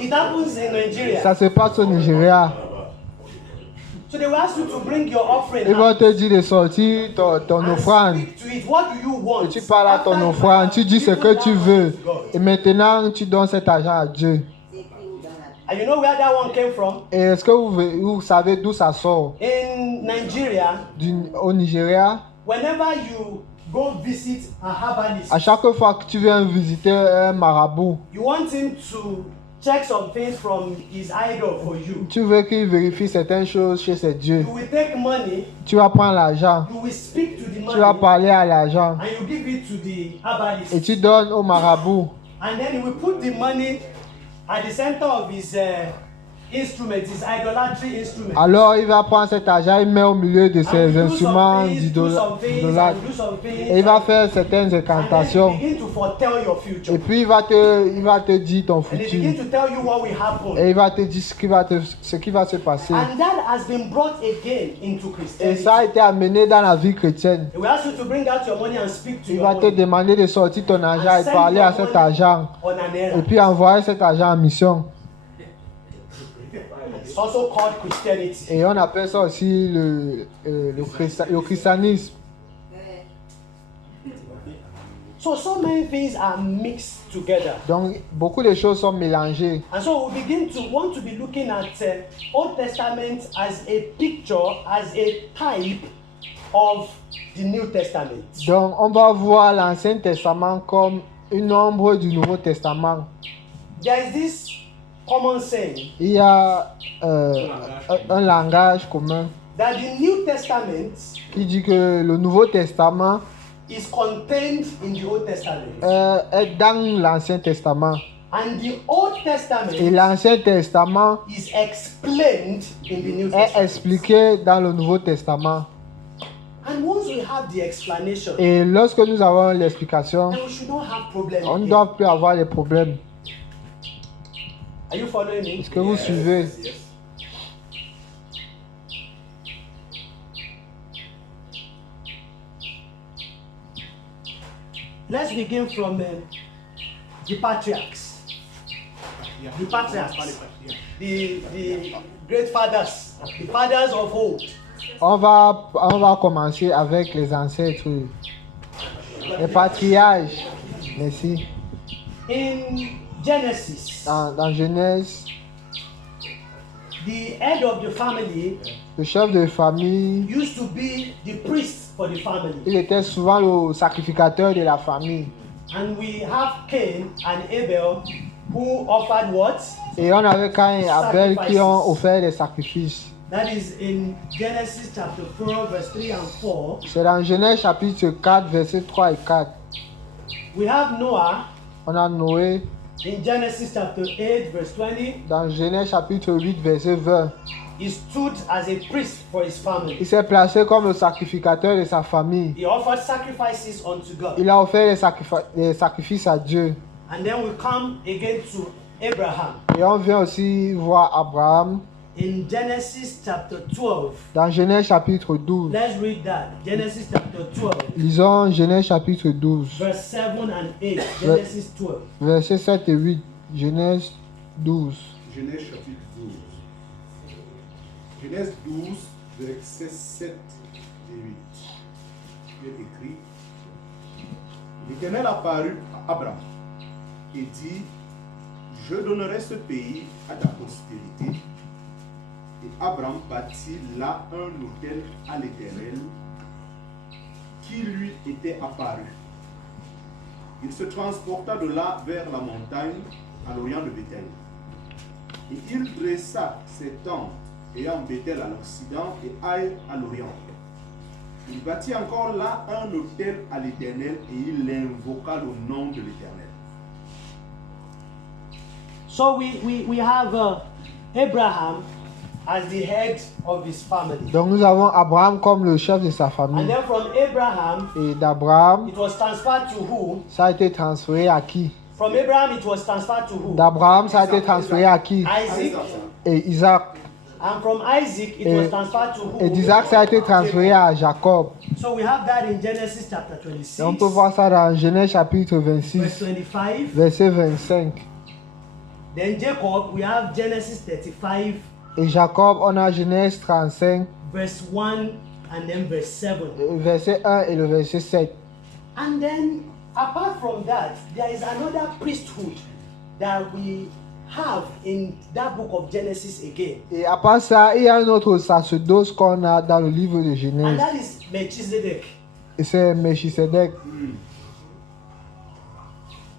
It happens in Nigeria. Ça se passe au Nigeria. So they will ask you to bring your offering Ils vont out te dire de sortir ton and offrande. speak to it. What do you want? Et tu parles à ton After you offrande, tu dis ce given que that tu money veux. to God. Et maintenant, tu donnes cet argent à Dieu. And you know where that one came from? Et est-ce que vous savez d'où ça sort? In Nigeria, Au Nigeria, whenever you go visit a herbalist, à chaque fois que tu viens visiter un marabout, you want him to check some things from his idol for you. tu veux qu'il vérifie certaines choses chez ses dieux. You will take money, Tu vas prendre l'argent, you will speak to the tu vas money, parler à l'argent and you give it to the et herbalist. tu donnes au marabout. And then he will put the money at the center of his instrument, his idolatry instrument. Alors il va prendre cet argent, il met au milieu de And ses we do instruments some things, do some things, d'idolâtre. and do some things, Et il va faire certaines and then incantations. he begin to foretell your future. Et puis il va te dire ton And he begin futur. to tell you what will happen. Et il va te dire ce qui va se passer. And that has been brought again into Et Christianity. ça a été amené dans la vie chrétienne. He will ask you to bring out your money and speak to Il your va te money demander de sortir ton argent and et send parler your à cet money argent. on an Et errand. puis envoyer cet argent en mission. It's also called Christianity. Et on appelle ça aussi le christianisme. So many things are mixed together. Donc beaucoup de choses sont mélangées. And so we begin to want to be looking at Old Testament as a picture, as a type of the New Testament. Donc on va voir l'Ancien Testament comme une ombre du Nouveau Testament. There is this common saying Il y a un langage commun that the New Testament qui dit que le Nouveau Testament is contained in the Old Testament. est dans l'Ancien Testament. And the Old Et Testament l'Ancien Testament is explained in the New est Testament. expliqué dans le Nouveau Testament. And once we have the explanation, Et lorsque nous avons l'explication, then we should not have problems. on ne doit plus avoir de problèmes. Are you following me? Est-ce que vous suivez? Let's begin from the patriarchs. The patriarchs. The great fathers. The fathers of old. On va commencer avec les ancêtres, les patriarches. Merci. In Genesis, Dans Genèse, the head of the family le chef de famille, used to be the priest for the family. il était souvent le sacrificateur de la famille. And we have Cain and Abel who offered what? Et on avait Cain et Abel qui ont offert des sacrifices. That is in Genesis chapter 4, verse 3 and 4. C'est dans Genèse chapitre 4, versets 3 et 4. We have Noah On a Noé in Genesis chapter 8, verse 20. dans Genèse chapitre 8, verset 20. He stood as a priest for his family. Il s'est placé comme le sacrificateur de sa famille. He offered sacrifices unto God. Il a offert des sacrifices à Dieu. And then we come again to Abraham Et on vient aussi voir Abraham in Genesis chapter 12. dans Genèse chapitre 12. Let's read that. Genesis chapter 12, Lisons Genèse chapitre 12, verse 7 and 8. Genesis 12. versets 7 et 8. Genèse 12. Genèse chapitre 12. Genèse 12, versets 7 et 8. Il est écrit: L'Éternel apparut à Abraham et dit: Je donnerai ce pays à ta postérité. Et Abraham bâtit là un autel à l'Éternel qui lui était apparu. Il se transporta de là vers la montagne à l'orient de Béthel. Et il dressa ses tentes ayant Béthel à l'occident et Aï à l'orient. Il bâtit encore là un autel à l'Éternel et il invoqua le nom de l'Éternel. So we have Abraham as the head of his family. Donc nous avons Abraham comme le chef de sa And famille. then from Abraham, Et d'Abraham, it was transferred to who? ça a été transféré à qui? From Abraham, it was transferred to who? D'Abraham, ça a été transféré à qui? Isaac. Et Isaac. And from Isaac, it was transferred to who? Et d'Isaac, ça a été transféré à Jacob. So we have that in Genesis chapter Et 26, on peut voir ça dans Genèse chapitre verse 26, 25. verset 25. Then Jacob, we have Genesis 35, Et Jacob, on a Genèse 35, verse 1 and then verse 7. verset 1 et le verset 7. And then, apart from that, there is another priesthood that we have in that book of Genesis again. Et à part ça, il y a un autre sacerdoce qu'on a dans le livre de And Genèse. that is Melchizedek. Et c'est Melchisedec.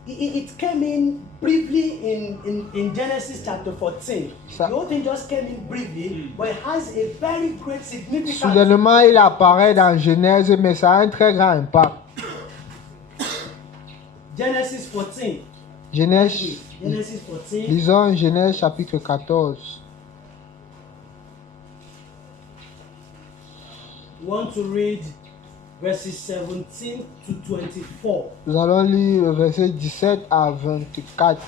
It came in briefly in Genesis chapter 14. Ça- The whole thing just came in briefly, but it has a very great significance. Soudainement, il apparaît dans Genèse, mais ça a un très grand impact. Genesis 14. Genèse, Genesis 14. lisons Genèse chapitre 14. We want to read verses 17 to 24. Nous allons lire le verset 17 à 24.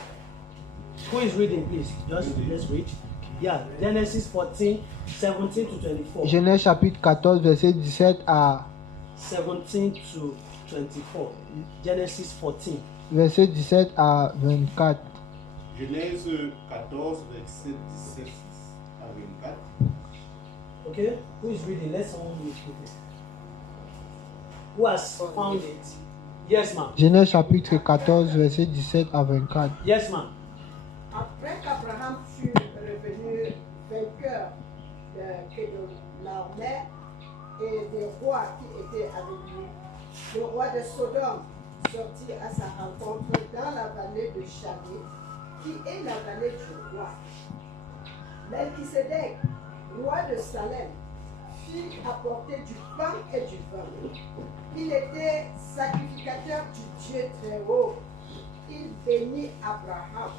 Who is reading, please? Let's read. Yeah, Genesis 14, 17 to 24. Genèse chapitre 14, verset 17 à 17 to 24. Genesis 14. verset 17 à 24. Genèse 14, verset 17 à 24. Okay? Who is reading? Let someone read quickly. Who has found it? Yes, ma'am. Genèse chapitre 14, verset 17 à 24. Yes, ma'am. Après qu'Abraham fut revenu vainqueur que de l'armée et des rois qui étaient avec lui, le roi de Sodome sortit à sa rencontre dans la vallée de Chabé, qui est la vallée du roi. Melchisedec, roi de Salem, fit apporter du pain et du vin. Il était sacrificateur du Dieu très haut. Il bénit Abraham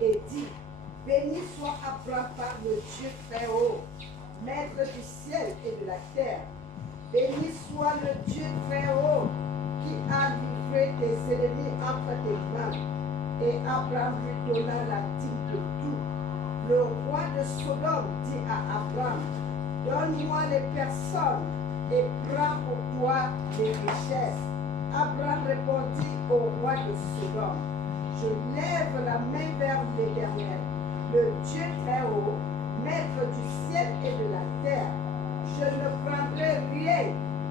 et dit: Béni soit Abraham par le Dieu très haut, maître du ciel et de la terre. Béni soit le Dieu très haut qui a livré tes ennemis entre tes mains. Et Abraham lui donna la dîme de tout. Le roi de Sodome dit à Abraham: Donne-moi les personnes et prends pour toi les richesses. Abraham répondit au roi de Sodome: Je lève la main vers l'Éternel, le Dieu très haut, maître du ciel et de la terre. Je ne prendrai rien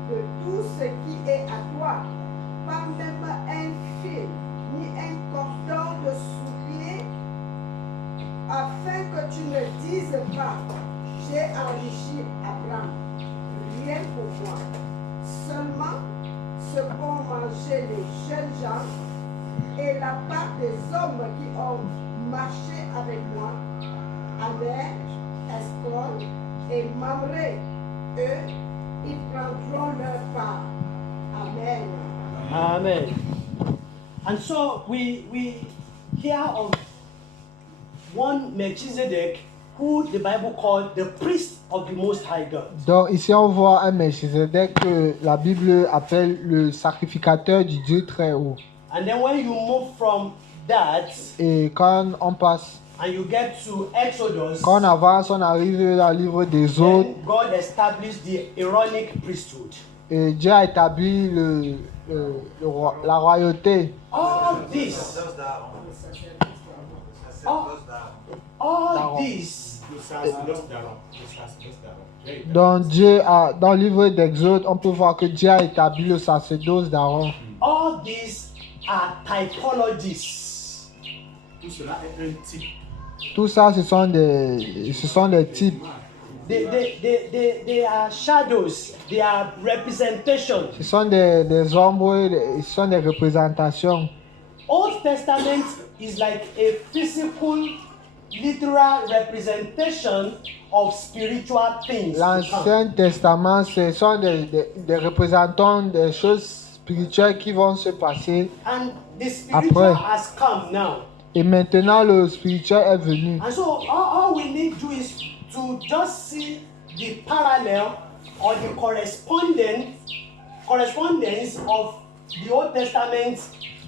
de tout ce qui est à toi, pas même un fil ni un cordon de soulier, afin que tu ne dises pas, j'ai enrichi Abraham. Rien pour moi, seulement ce qu'ont mangé les jeunes gens et la part des hommes qui ont marché avec moi, Aner, Escol et Mamré. Eux, ils prendront leur part. Amen. Amen. And so we hear of one Melchizedek who the Bible called the priest of the Most High God. Donc ici on voit un Melchizedek que la Bible appelle le sacrificateur du Dieu très haut. And then when you move from that Et quand on passe, and you get to Exodus, quand on avance, on arrive dans le livre des Autres, then God established the Aaronic priesthood. et Dieu a établi la royauté. All this, all this, Le sacerdoce d'Aaron. Le sacerdoce d'Aaron. Donc Dieu a, dans le livre d'Exode, on peut voir que Dieu a établi le sacerdoce d'Aaron. all these are typologies. Tout cela est un type. Tout ça, ce sont des types, They are shadows, they are representations. ce sont des ombres, ce sont des représentations. Old Testament is like a physical, literal representation of spiritual things. to come. L'Ancien Testament, ce sont des représentants des choses spirituelles qui vont se passer. And the spiritual Après. has come now. Et maintenant, le spirituel est venu. And so all we need to do is to just see the parallel or the correspondence of the Old Testament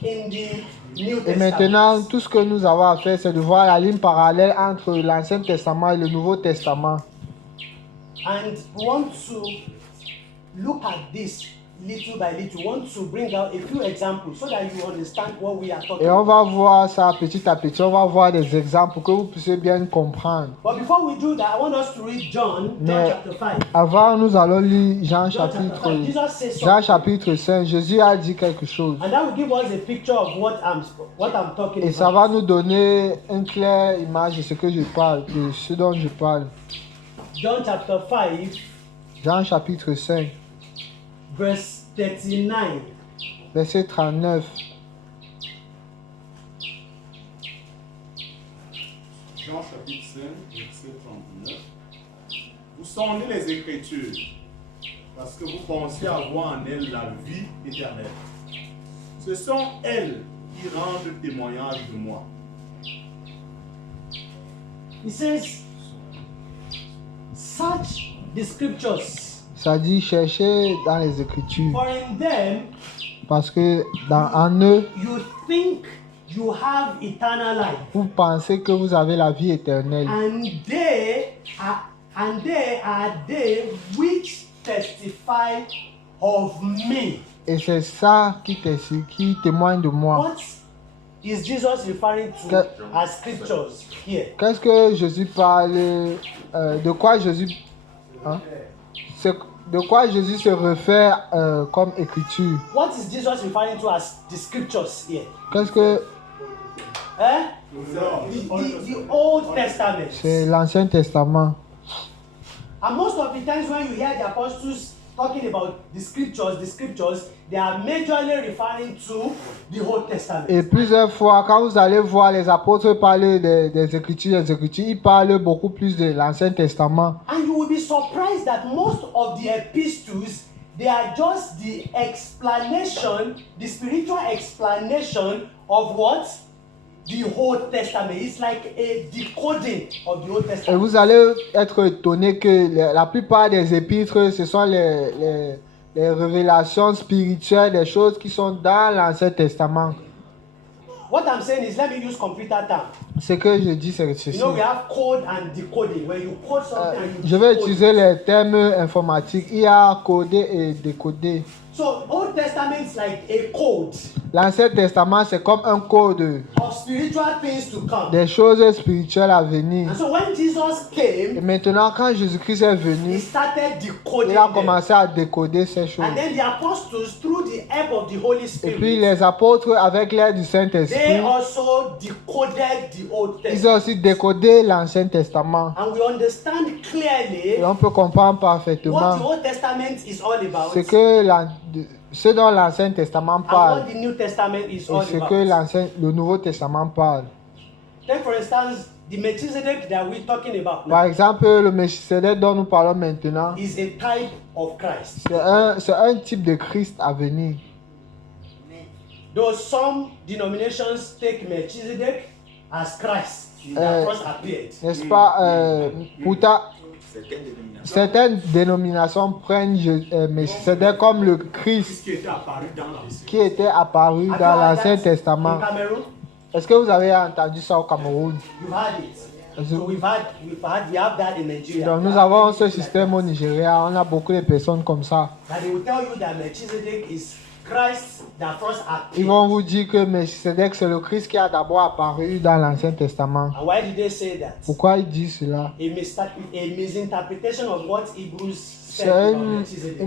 in the New Et maintenant, Testament. tout ce que nous avons à faire, c'est de voir la ligne parallèle entre l'Ancien Testament et le Nouveau Testament. And we want to look at this little by little. We want to bring out a few examples so that you understand what we are talking Et on about. va voir ça petit à petit. On va voir des exemples pour que vous puissiez bien comprendre. But before we do that, I want us to read John Mais chapter 5. avant, nous allons lire Jean John chapter chapitre, 5. Jesus says Jean something. chapitre 5. Jésus a dit quelque chose. And that will give us a picture of what I'm talking Et ça va about. nous donner une claire image de ce que je parle, de ce dont je parle. John chapter 5, Jean chapitre 5, verse 39. verset 39. Jean chapitre 5, verset 39. Vous sondez les Écritures, parce que vous pensez avoir en elles la vie éternelle. Ce sont elles qui rendent témoignage de moi. He says, search the scriptures, Ça dit chercher dans les Écritures. for in them Parce que en eux, you think you have eternal life, vous pensez que vous avez la vie éternelle. and they are they which testify of me. Et c'est ça qui témoigne de moi. What is Jesus referring to Que- as scriptures here? Qu'est-ce que Jésus parle, de quoi Jésus, hein? De quoi Jésus se réfère comme écriture? What is Jesus referring to as the scriptures here? Qu'est-ce que The Old Testament. c'est l'Ancien Testament? And most of the times when you hear the apostles talking about the scriptures, they are majorly referring to the Old Testament. Et plusieurs fois, quand vous allez voir les apôtres parler des Écritures, ils parlent beaucoup plus de l'Ancien Testament. And you will be surprised that most of the epistles, they are just the explanation, the spiritual explanation of what? The Old Testament. It's like a decoding of the Old Et Testament. vous allez être étonné que la plupart des épîtres, ce sont les révélations spirituelles, des choses qui sont dans l'Ancien Testament. What I'm saying is, let me use computer term. Ce que je dis, c'est You ceci. know, we have code and decoding. When you code something and you Je vais decode utiliser it. les termes informatiques. Il y a codé et décodé. So Old Testament is like a code L'Ancien Testament, c'est comme un code of spiritual things to come. des choses spirituelles à venir. And so when Jesus Et came, maintenant, quand Jésus-Christ est he venu, started decoding il a them. commencé à décoder ces choses. And then the apostles, through the help of the Holy Et puis Spirit, les apôtres, avec l'aide du they Saint-Esprit, also decoded the Old ils ont Testament. aussi décodé l'Ancien Testament. And we understand clearly Et on peut comprendre what the parfaitement Old Testament is all about ce dont l'Ancien Testament and parle what the New Testament is et all ce que about. le Nouveau Testament parle. Take for instance, the Melchizedek that we're talking about Par now exemple, le Melchisedec dont nous parlons maintenant, is a type of Christ. c'est un type de Christ à venir. Though some denominations take Melchizedek as Christ that first appeared. N'est-ce pas? Pourtant, Certaines dénominations. certaines dénominations prennent Melchisedec comme le Christ qui était apparu dans l'Ancien. qui était apparu Have dans you heard l'Ancien that Testament. in Cameroon? Est-ce que vous avez entendu ça au Cameroun? You've had it. So we have that in Nigeria. Donc nous avons ce système au Nigeria, on a beaucoup de personnes comme ça. That they will tell you that Melchizedek is Christ that first Ils appeared. vont vous dire que Melchisedec c'est le Christ qui a d'abord apparu dans l'Ancien Testament. And why did they say that? Pourquoi ils disent cela? A misinterpretation of what Hebrews said C'est about Melchizedek.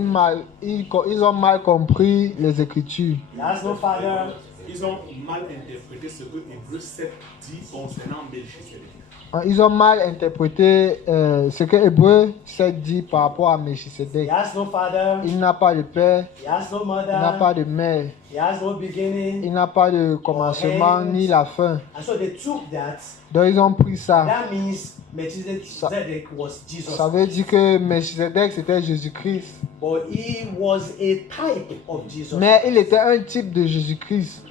ils ont mal compris les Écritures. He has no father. Ils ont mal interprété ce que Hébreu 7 dit concernant Melchisedec. Ils ont mal interprété ce que Hébreu 7 dit par rapport à Melchisedec. He has no father. Il n'a pas de père, He has no il n'a pas mother. de mère, He has no beginning. il n'a pas de commencement ni la fin. And so they took that. Donc ils ont pris ça. That means Melchizedek was Jesus. Ça veut dire que Melchisedec c'était Jésus-Christ. But he was a type of Jesus. Mais il était un type de Jésus-Christ.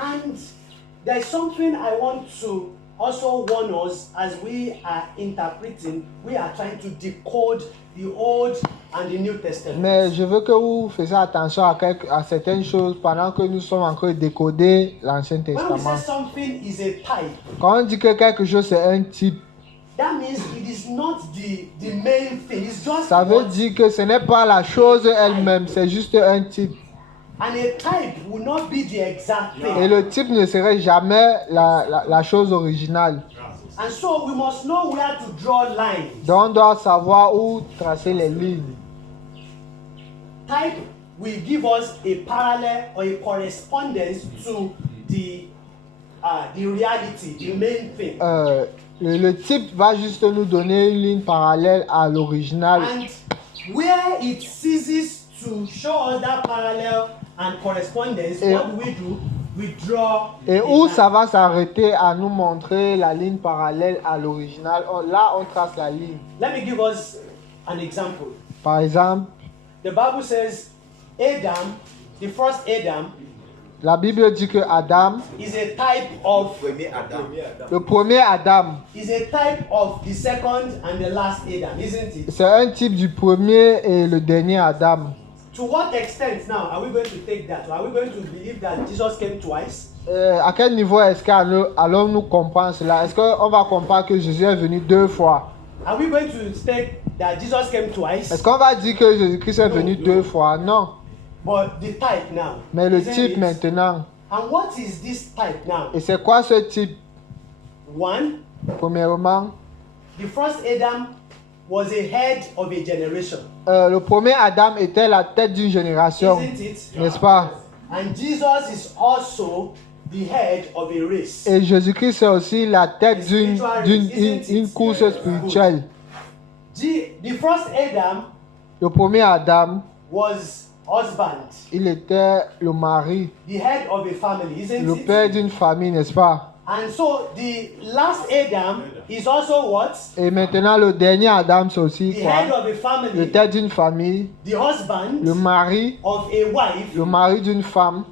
And there's something I want to also warn us as we are interpreting, we are trying to decode the Old and the New Testament. Mais je veux que vous fassiez attention à certaines choses pendant que nous sommes en train de décoder l'Ancien When we Testament. say something is a type, Quand on dit que quelque chose c'est un type, that means it is not the main thing. It's just ça veut what- dire que ce n'est pas la chose elle-même, c'est juste un type. and a type will not be the exact thing. Et le type ne serait jamais la chose originale. And so we must know where to draw lines. Donc on doit savoir où tracer les lignes. Type will give us a parallel or a correspondence to the reality, the main thing. Le type va juste nous donner une ligne parallèle à l'original. And where it ceases to show us that parallel and correspondence, Et- what do? We draw. Et a où line. ça va s'arrêter à nous montrer la ligne parallèle à l'original, là on trace la ligne. Let me give us an example. Par exemple, The Bible says Adam, the first Adam, la Bible dit que Adam, is a type of Premier Adam. le premier Adam, is a type of the second and the last Adam, isn't it? c'est un type du premier et le dernier Adam. To what extent now are we going to take that? Are we going to believe that Jesus came twice? À quel niveau est-ce qu'allons-nous comprendre cela? Est-ce qu'on va comprendre que Jésus est venu 2 fois? Are we going to state that Jesus came twice? Est-ce qu'on va dire que Jésus-Christ est venu 2 fois? Non. But the type now. Mais le isn't type it? maintenant. And what is this type now? Et c'est quoi ce type? One, Premièrement, the first Adam was a head of a generation, le premier Adam était la tête d'une génération, isn't it? n'est-ce pas? And Jesus is also the head of a race. Et Jésus-Christ est aussi la tête d'une course spirituelle. The first Adam Le premier Adam, was husband, il était le mari, the head of a family, isn't le it? père d'une famille, n'est-ce pas? And so the last Adam is also what? Et maintenant, le dernier Adam, c'est aussi The quoi? head of a Le family, tête d'une famille, the husband le mari, of a wife. le mari d'une femme.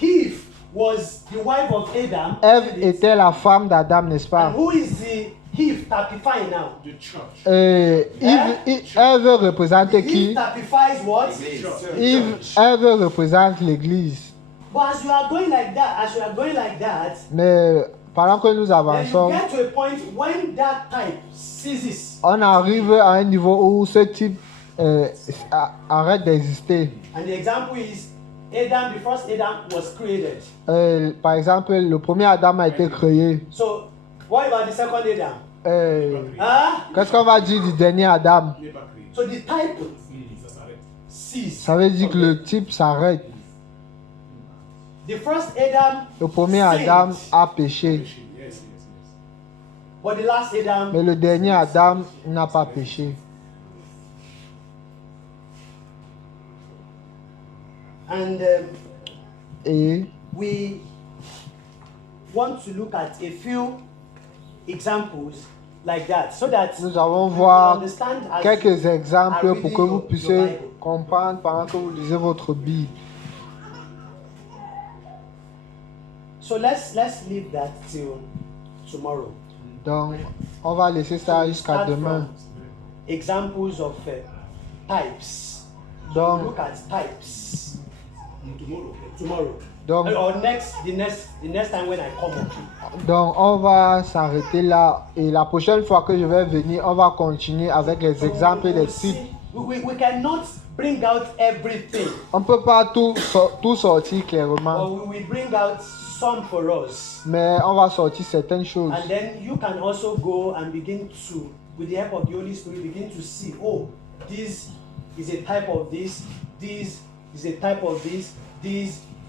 Eve was the wife of Adam. Ève isn't it? était la femme d'Adam, n'est-ce And pas? who is the Eve typifying now? The church. Ève représente Eve qui? typifies what? Ève représente l'Église. But as you are going like that, Mais pendant que nous then you avançons, get to a point when that type ceases. on arrive à un niveau où ce type arrête d'exister. And the example is Adam, the first Adam was created. Par exemple, le premier Adam a été créé. So, what about the second Adam? Huh? Qu'est-ce qu'on va dire du dernier Adam? Il n'est pas créé. So the type Ça s'arrête. ceased. Ça veut dire que le type s'arrête. The first Adam Le premier sinned, Adam a péché, Yes, yes, yes. but the last Adam mais le dernier Adam n'a pas péché. and Et we want to look at a few examples like that so that nous allons you voir understand as quelques you exemples are pour que reading vous your puissiez Bible. comprendre pendant que vous lisez votre Bible. So let's leave that till tomorrow. Donc, on va laisser ça jusqu'à Start demain. from examples of types. Donc, Look at types Tomorrow. tomorrow. donc, Or the next time when I come up. donc, on va s'arrêter là et la prochaine fois que je vais venir, on va continuer avec les exemples et les types. We cannot bring out everything, On ne peut pas tout sortir clairement, but we will bring out some for us. mais on va sortir certaines choses. And then you can also go and begin to, with the help of the Holy Spirit, begin to see, oh, this is a type of this is a type of this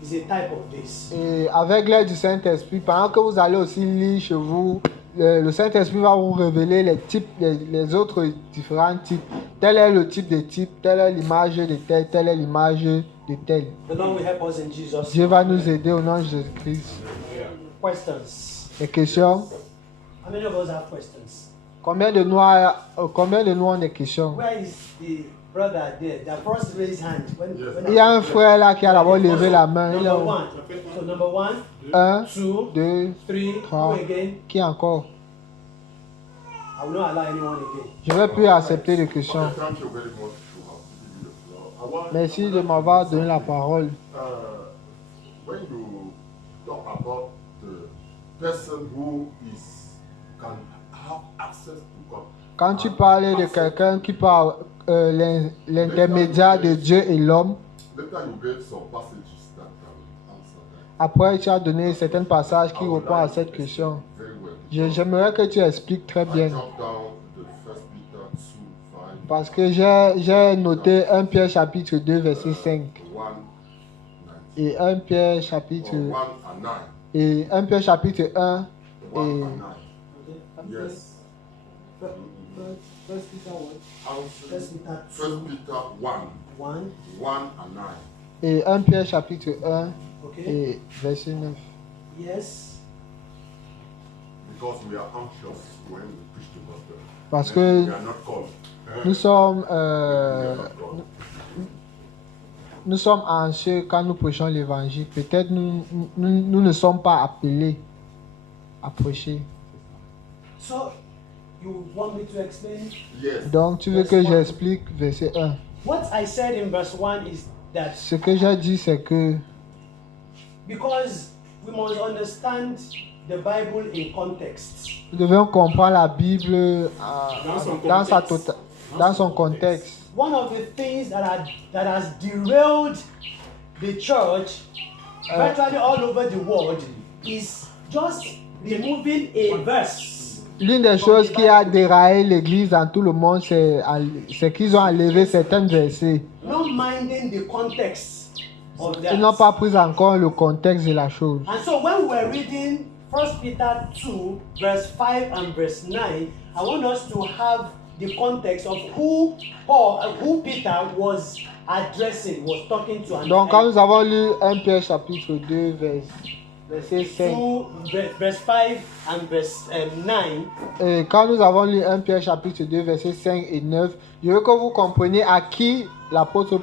is a type of this. Et avec l'aide du Saint-Esprit, pendant que vous allez aussi lire chez vous, le Saint-Esprit va vous révéler les types, les autres différents types. Tel est le type de type, telle est l'image de tel, telle est l'image de tel. The Lord will help us in Jesus' Dieu name. va nous aider au nom de Jésus-Christ. Questions? Les questions? How many of us have questions? Combien de nous ont des questions? Where is the brother there? The first raised hand. Il y a un frère là qui a d'abord levé la main. Il Number a one. So number 1, 1, 2, 2, 3. 3. Who again? Qui encore? I will not allow anyone again. Je ne vais plus accepter de questions. Thank you very much to have given the floor. I want Merci de m'avoir donné la parole. when you talk about the person who can have access to God. Quand tu parlais de quelqu'un qui parle l'intermédiaire de Dieu et l'homme, Later you get some passages that can answer that après tu as donné certains passages qui répondent à cette question. very well. J'aimerais que tu expliques très I bien. jump down to 1 Peter 2, 5, Parce que j'ai noté 1 Pierre chapitre 2 verset 5 1, 19, et 1 Pierre chapitre or 1 and 9. et 1 Pierre chapitre 1 1 et and 9. Yes. First Peter 1. First Peter 1 Peter 1, 1. 1 and 9. et 1 Pierre chapitre 1 Okay. et verset 9. Yes. Because we are anxious when we preach the gospel. Parce We que are not called. nous sommes We are not called. nous sommes anxieux quand nous prêchons l'évangile. Peut-être nous ne sommes pas appelés à prêcher. So, you want me to explain? Yes. Donc tu veux que j'explique verset 1. What I said in verse 1 is that Ce que j'ai dit c'est que because we must understand the Bible in context. nous devons comprendre la Bible dans son contexte. One of the things that has derailed the church virtually all over the world is just removing a verse. L'une des choses qui a déraillé l'église dans tout le monde, c'est qu'ils ont enlevé certains versets. Not minding the context of that. Ils n'ont pas pris en compte le contexte de la chose. And so when we were reading 1 Peter 2, verse 5 and verse 9, I want us to have the context of who Peter was addressing, was talking to. Donc quand nous avons lu 1 Pierre chapitre 2, verset 5, 2, verse 5 and verse 9, et quand nous avons lu 1 Pierre chapitre 2, verset 5 et 9, je veux que vous compreniez à qui l'apôtre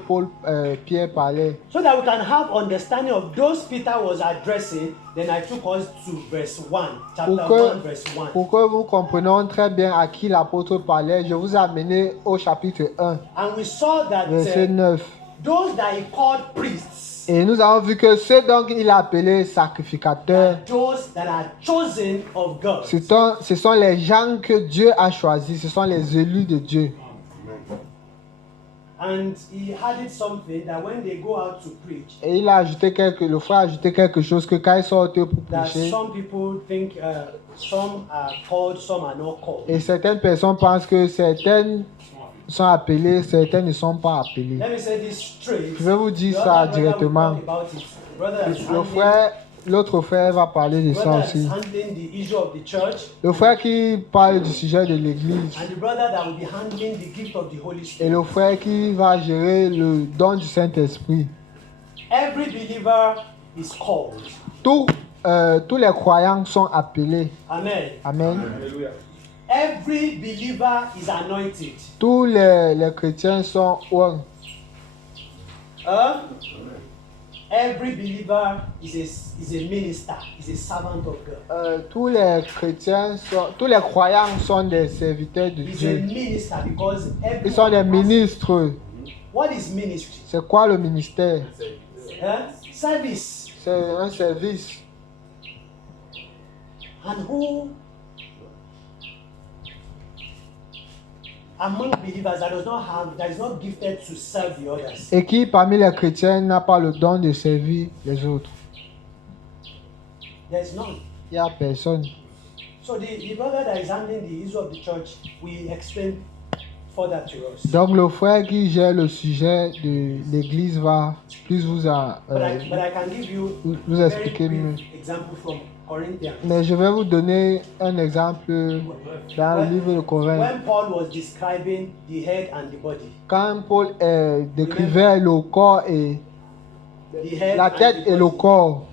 Pierre parlait. so that we can have understanding of those Peter was addressing. Then I took us to verse 1, chapter 1, verse 1. Pour que vous compreniez très bien à qui l'apôtre parlait, je vous ai amené au chapitre 1, And we saw that verset 9. those that he called priests, Et nous avons vu que ceux donc il a appelés sacrificateurs, those that are chosen of God. ce sont les gens que Dieu a choisis, ce sont les élus de Dieu. And he added something that when they go out to preach, Et il a ajouté le frère a ajouté quelque chose que quand ils sortent pour that prêcher, some people think some are called, some are not called. et certaines personnes pensent que certaines sont appelées, certaines ne sont pas appelées. Let me say this straight. Je vais vous dire The ça other brother will directement. talk about it. Brother is L'autre frère va parler de ça brother aussi. is handling the issue of the church, Le frère qui parle du sujet de l'église and the brother that will be handling the gift of the Holy et Spirit. le frère qui va gérer le don du Saint-Esprit. Every believer is called. Tous les croyants sont appelés. Amen. Amen. Every believer is anointed. Tous les chrétiens sont oints. Every believer is a minister, is a servant of God. Tous les croyants sont des serviteurs de He's a Dieu. minister because Ils sont des everyone has- ministres. What is ministry? C'est quoi le ministère? Service. C'est un service. And who among believers that is not gifted to serve the others? Et qui parmi les chrétiens n'a pas le don de servir les autres? There is none. Il n'y a personne. So the brother that is handling the issue of the church, we explain further to us. Donc le frère qui gère le sujet de l'église va plus vous But I can give you vous a expliquer very mieux. brief example from Corinthians. Mais je vais vous donner un exemple dans le livre de Corinthe. When Paul was describing the head and the body, Quand Paul décrivait le corps et the head la and tête the et le body, corps,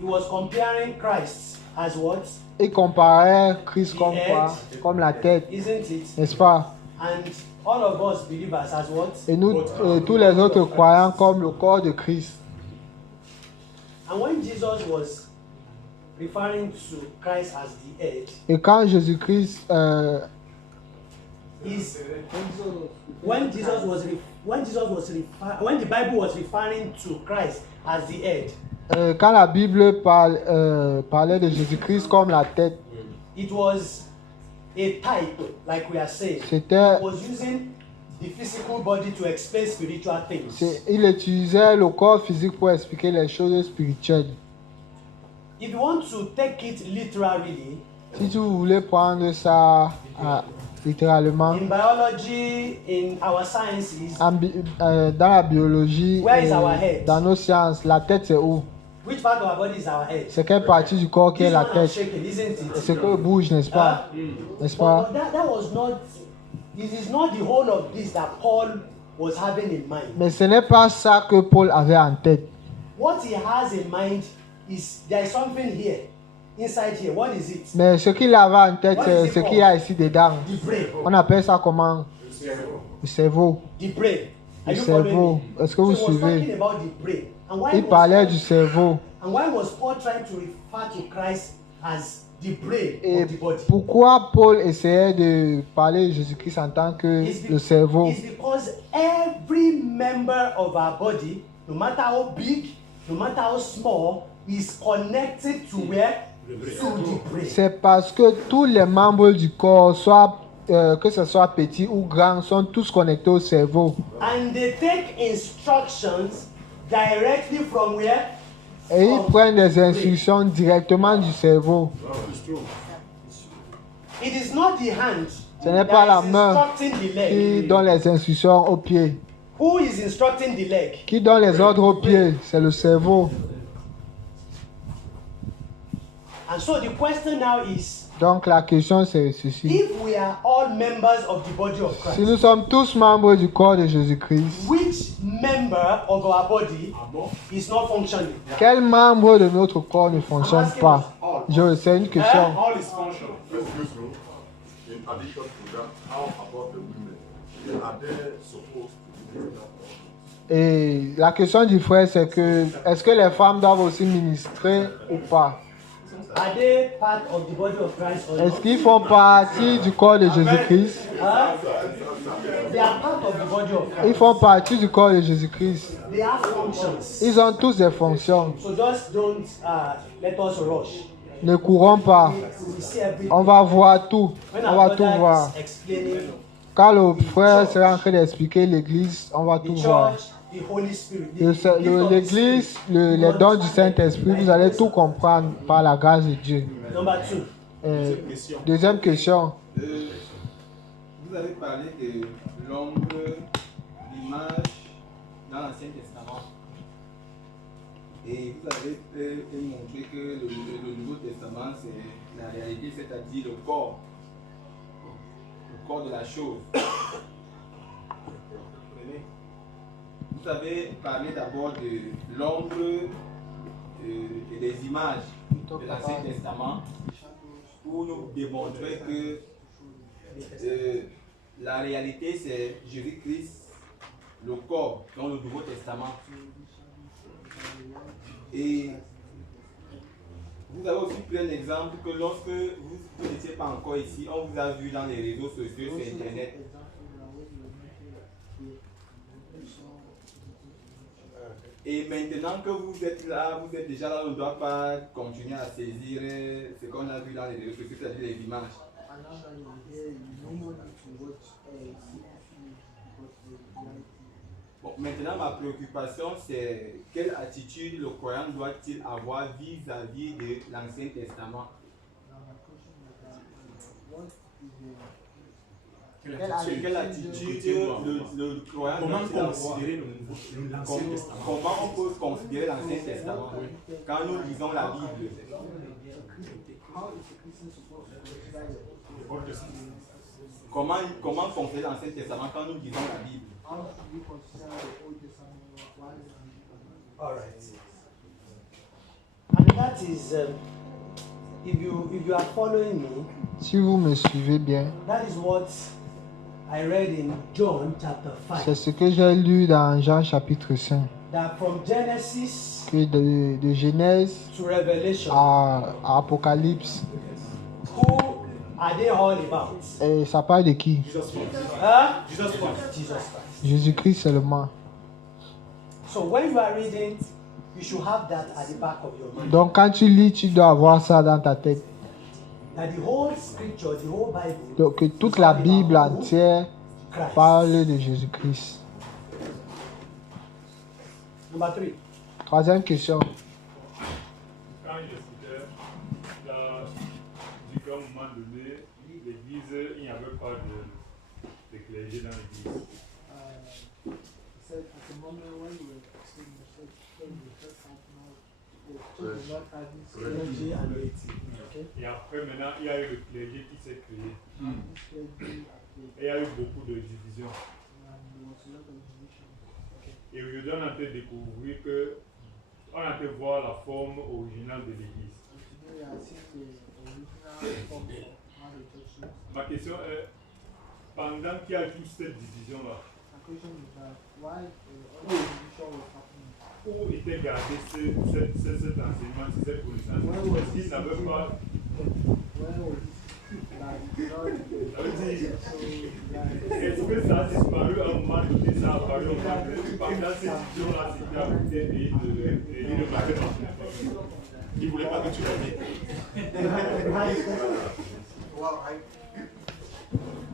he was comparing Christ as what? il comparait Christ comme quoi? Comme la tête, Isn't it? n'est-ce pas? And all of us believers as what? Et nous, tous les autres croyants comme le corps de Christ. And when Jesus was referring to Christ as the head, Et quand Jésus-Christ, when the Bible was referring to Christ as the head, quand la Bible parlait de Jésus-Christ comme la tête, it was a type, like we are saying. c'était, It was using the physical body to explain spiritual things. il utilisait le corps physique pour expliquer les choses spirituelles. If you want to take it literally, Si tu voulais prendre ça littéralement, in biology, in our sciences, dans la biologie, Where is et our head? dans nos sciences, la tête c'est où? which part of our body is our head? C'est quelle partie du corps qui est This la one I'm tête? shaking, isn't it? C'est que bouge, n'est-ce pas? N'est-ce pas? But that was not, it is not the whole of this that Paul was having in mind. Mais ce n'est pas ça que Paul avait en tête. What he has in mind is there is something here, inside here. What is it? Mais ce qu'il avait en tête, c'est ce qu'il y a ici dedans. The brain. On appelle ça comment? Le cerveau. The brain. Are Le you cerveau. following me? Est-ce que vous So he was talking suivez? about the brain. And why Il was parlait Paul- du cerveau. And why was Paul trying to refer to Christ as the brain Et of the body? pourquoi Paul essayait de parler de Jésus-Christ en tant que le cerveau? It's because every member of our body, no matter how big, no matter how small, is connected to where? To the brain. C'est parce que tous les membres du corps, que ce soit petit ou grand, sont tous connectés au cerveau. And they take instructions directly from where? Et ils From prennent des the brain. instructions directement du cerveau. It is not the hand Ce n'est pas la that is main instructing the qui leg. donne les instructions aux pieds. Who is instructing the leg? Qui donne les ordres aux pieds? C'est le cerveau. And so the question now is, Donc la question c'est ceci. if we are all members of the body of Si Christ, nous sommes tous membres du corps de Jésus-Christ, which member of our body is not functioning? quel membre de notre corps ne fonctionne pas? C'est une question. All is functional. Excuse me. In addition to that, how about the women? Are they supposed to be that? Et la question du frère, c'est que est-ce que les femmes doivent aussi ministrer ou pas? Are they part of the body of Christ or Est-ce not? qu'ils font partie du corps de Jésus-Christ? They are part of the body of Christ. Ils font partie du corps de Jésus-Christ. They have functions. Ils ont tous des fonctions. So just don't let us rush. Ne courons pas. We see everything. On va voir tout. When On our va tout brother voir. is explaining, Quand le frère sera en train d'expliquer l'église, on va tout the voir. church, the Holy Spirit, the Le- gift of the L'église, Spirit. les dons du Saint-Esprit, vous allez tout comprendre par la grâce de Dieu. Number 2. Deuxième question. Vous avez parlé de l'ombre, l'image dans l'Ancien Testament. Et vous avez montré que le Nouveau Testament, c'est la réalité, c'est-à-dire le corps de la chose. Vous avez parlé d'abord de l'ombre et des images de l'Ancien Testament pour nous démontrer que la réalité c'est Jésus-Christ, le corps dans le Nouveau Testament. Et vous avez aussi pris un exemple que lorsque vous n'étiez pas encore ici, on vous a vu dans les réseaux sociaux sur Internet. Et maintenant que vous êtes là, vous êtes déjà là, on ne doit pas continuer à saisir ce qu'on a vu dans les réseaux sociaux, c'est-à-dire les images. Bon, maintenant, ma préoccupation, c'est quelle attitude le croyant doit-il avoir vis-à-vis de l'Ancien Testament? Quelle attitude le croyant Comment doit-il avoir? considérer l'Ancien Testament? Comment on peut considérer l'Ancien Testament quand nous lisons la Bible? Comment considérer l'Ancien Testament quand nous lisons la Bible? All right. And that is, if you are following me, Si vous me suivez bien, that is what I read in John chapter c'est 5. ce que j'ai lu dans Jean chapitre 5. That from Genesis Que de Genèse to Revelation, à Apocalypse, who are they all about? et ça parle de qui? Huh? Jesus Christ. Jésus-Christ seulement. So when you are reading, you should have that at the back of your mind. Donc quand tu lis, tu dois avoir ça dans ta tête. That the whole scripture, the whole Bible, Donc que toute la Bible entière Christ. parle de Jésus-Christ. Number 3. Troisième question. Quand il est il a dit qu'à un moment donné, l'église, il n'y avait pas de clergé dans l'église. Clergy and laity. Okay. Et après, maintenant, il y a eu le clergé qui s'est créé. Et il y a eu beaucoup de divisions. Et aujourd'hui, on a pu découvrir que, on a pu voir la forme originale de l'église. Ma question est, pendant qu'il y a toute cette division-là, où était gardé cet enseignement, cette connaissance? Est-ce qu'il n'avait pas... Est-ce que ça a disparu à un moment donné, ça a apparu à un moment donné? Pendant cette division-là, c'était à côté et il ne parlait pas. Il ne voulait pas que tu l'aies.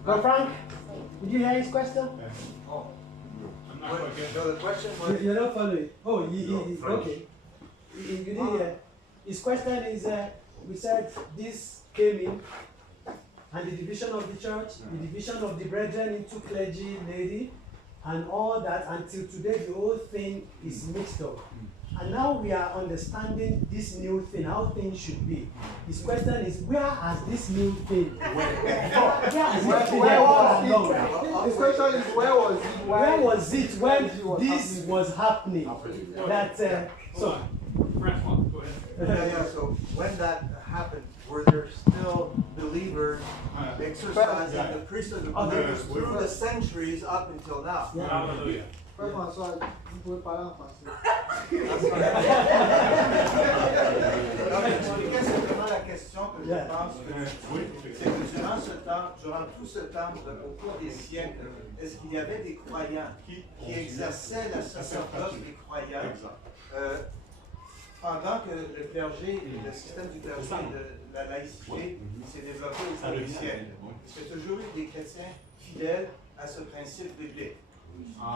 But Frank, did you hear his question? So the question was, You're not following. Oh, okay. You didn't hear. His question is, we said this came in, and the division of the church, the division of the brethren into clergy, lady, and all that, until today the whole thing is mixed up. And now we are understanding this new thing, how things should be. His question is, where has this new thing? Where was it when this was happening? That so. so when that happened, were there still believers exercising the priesthood of believers through the centuries up until now? Hallelujah. Frère François, vous pouvez parler en français. Donc, expliquer simplement la question que je pense que c'est que durant tout ce temps, au cours des siècles, est-ce qu'il y avait des croyants qui exerçaient le sacerdoce des croyants pendant que le clergé, le système du clergé et de la laïcité s'est développé au cours des siècles? Est-ce qu'il y a toujours eu des chrétiens fidèle à ce principe biblique.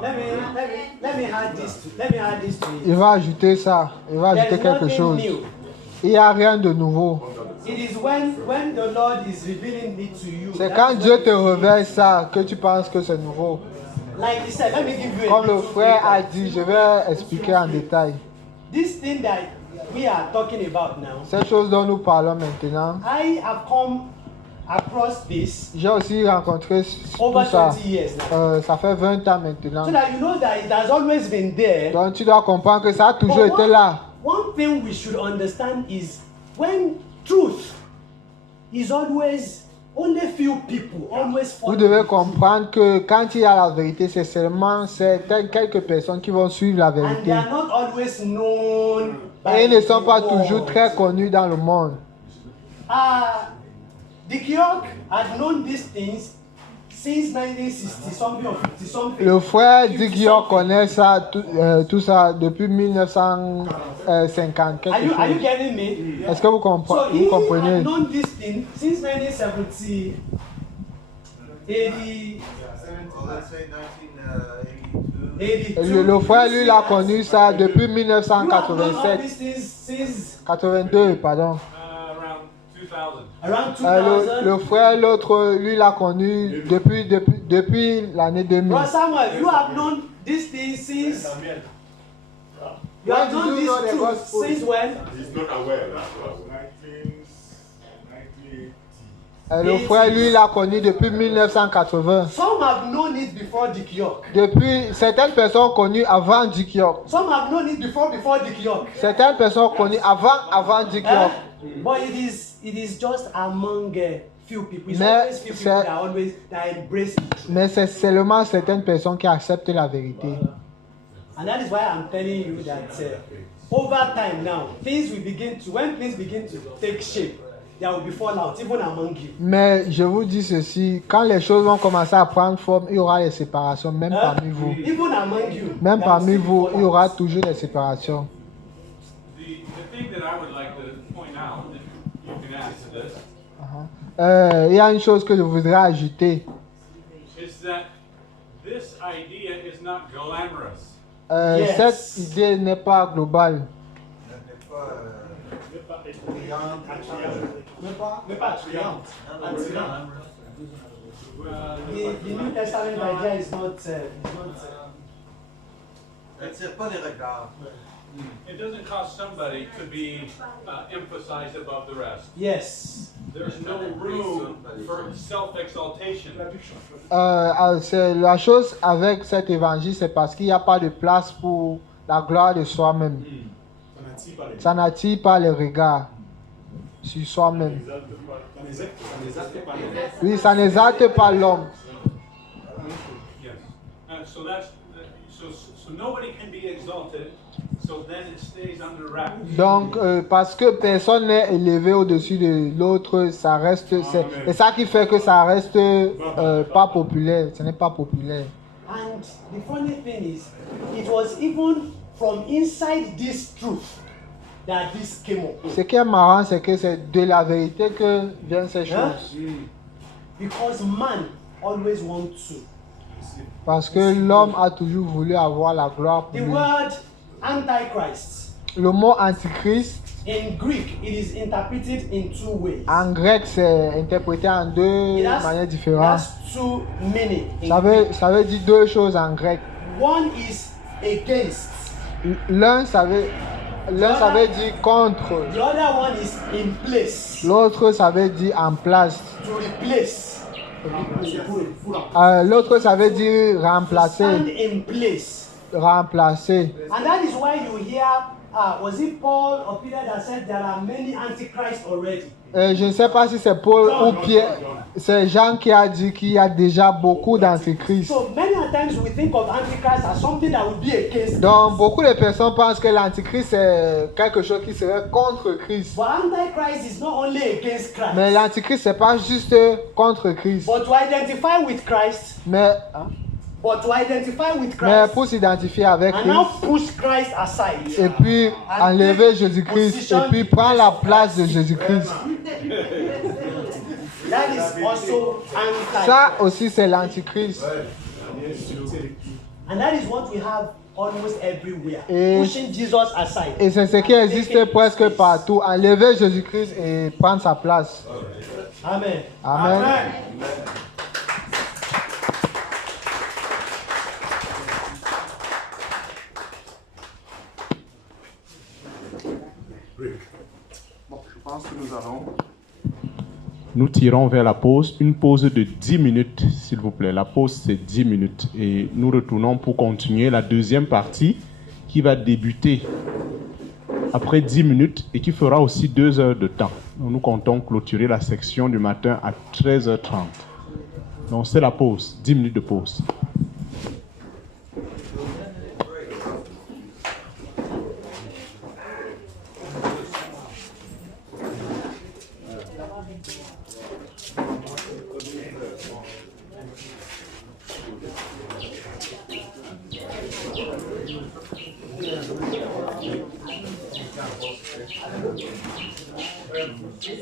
Let me add this to Il it. va ajouter ça. Il va ajouter There's quelque nothing chose. new. Il n'y a rien de nouveau. It is when the Lord is revealing it to you. C'est that's quand when Dieu te it's- révèle ça que tu penses que c'est nouveau. Like he said, let me give you a Comme le little frère a breakdown. dit, je vais expliquer en détail. This thing that we are talking about now, Cette chose dont nous parlons maintenant, I have come across this j'ai aussi rencontré over tout ça. 20 years now. Ça fait 20 ans maintenant. So that you know that it has always been there. Donc tu dois comprendre que ça a toujours But été là. one thing we should understand is when truth is always only few people always Vous follow devez it. comprendre que quand il y a la vérité, c'est seulement certaines quelques personnes qui vont suivre la And they vérité. are not always known by Et ils ne sont the pas world. toujours très connus dans le monde. The Kyok had known these things since 1960 something or 50 something. Le frère 50 Digio something. connaît ça, tout ça depuis 1950. Are you quelque chose. getting me? Est-ce que vous, So vous he comprenez? had known this thing since 1970, 80, Well, let's say 1982. 82. Le frère, lui, il a connu ça depuis You have known all 1987. these things since 82, pardon. Around 2000. around Le 2000. frère, l'autre, lui, il a connu depuis l'année 2000. Bro Samuel, you have known these things since. You have known these truths since when? He's not aware. 1980. Le frère, lui, il a connu depuis 1980. Some have known it before the Kyok. Depuis, certaines personnes ont connu avant Dikyok. Some have known it before the Kyok. Certaines personnes ont connu avant Dikyok. But it is just among few people. It's Mais always few people c'est- that embrace it. Mais c'est seulement certaines personnes qui acceptent la vérité. And that is why I'm telling you that over time now, when things begin to take shape, there will be fallout even among you. Mais je vous dis ceci, quand les choses vont commencer à prendre forme, il y aura des séparations, même parmi vous. Even among you. Même there will parmi still be vous, il y aura fallout. toujours des séparations. The thing that I would like to point out, and you can add to this, Il y a une chose que je voudrais ajouter. is that this idea is not glamorous. Yes. Cette idée n'est pas globale. N'est pas brillante, Mais pas attrayante. Attirant. The New Testament idea is not. n'attire pas les regards. It doesn't cause somebody to be emphasized above the rest. Yes. There's no room for self-exaltation. C'est la chose avec cet évangile, c'est parce qu'il n'y a pas de place pour la gloire de soi-même. Ça n'attire pas les regards sur soi-même. Oui, ça n'exalte pas l'homme. Yes. So that's so nobody can be exalted. So then it stays under wraps. Donc, parce que personne n'est élevé au-dessus de l'autre, ça reste. C'est ça qui fait que ça reste pas populaire. Ce n'est pas populaire. And the funny thing is, it was even from inside this truth that this came up. Ce qui est marrant, c'est que c'est de la vérité que viennent ces choses. Because man always wants to. Parce que l'homme a toujours voulu avoir la gloire pour The lui. word Antichrist, Le mot antichrist, in Greek, it is interpreted in two ways. en grec, c'est interprété en deux It has, manières it différentes. has two meanings. in Ça Greek. veut dire deux choses en grec. One is against. L'un, ça veut dire contre. The other one is in place. L'autre, ça veut dire en place. To replace. L'autre, ça veut dire remplacer. Stand in place. Remplacer. And that is why you hear, was it Paul or Peter that said there are many antichrists already? Je ne sais pas si c'est Paul ou Pierre. C'est Jean qui a dit qu'il y a déjà beaucoup d'antichrist. So many a times we think of antichrist as something that would be against Donc, Christ. beaucoup de personnes pensent que l'antichrist c'est quelque chose qui serait contre Christ. But antichrist is not only against Christ. Mais l'antichrist c'est pas juste contre Christ. But to identify with Christ, Mais pour s'identifier avec and now Christ push Christ aside. et puis enlever Jésus-Christ et puis prendre la place de Jésus-Christ. That is also anti. Ça aussi, c'est l'antichrist. And that is what we have almost everywhere. Et- Pushing Jesus aside. Et c'est ce qui existe presque partout. Enlever Jésus-Christ et prendre sa place. Amen. Amen. Bon, je pense que nous allons. Nous tirons vers la pause, une pause de 10 minutes, s'il vous plaît. La pause, c'est 10 minutes. Et nous retournons pour continuer la deuxième partie qui va débuter après 10 minutes et qui fera aussi 2 heures de temps. Nous comptons clôturer la section du matin à 13h30. Donc, c'est la pause, 10 minutes de pause. Tu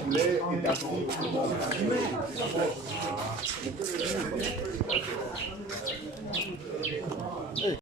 voulais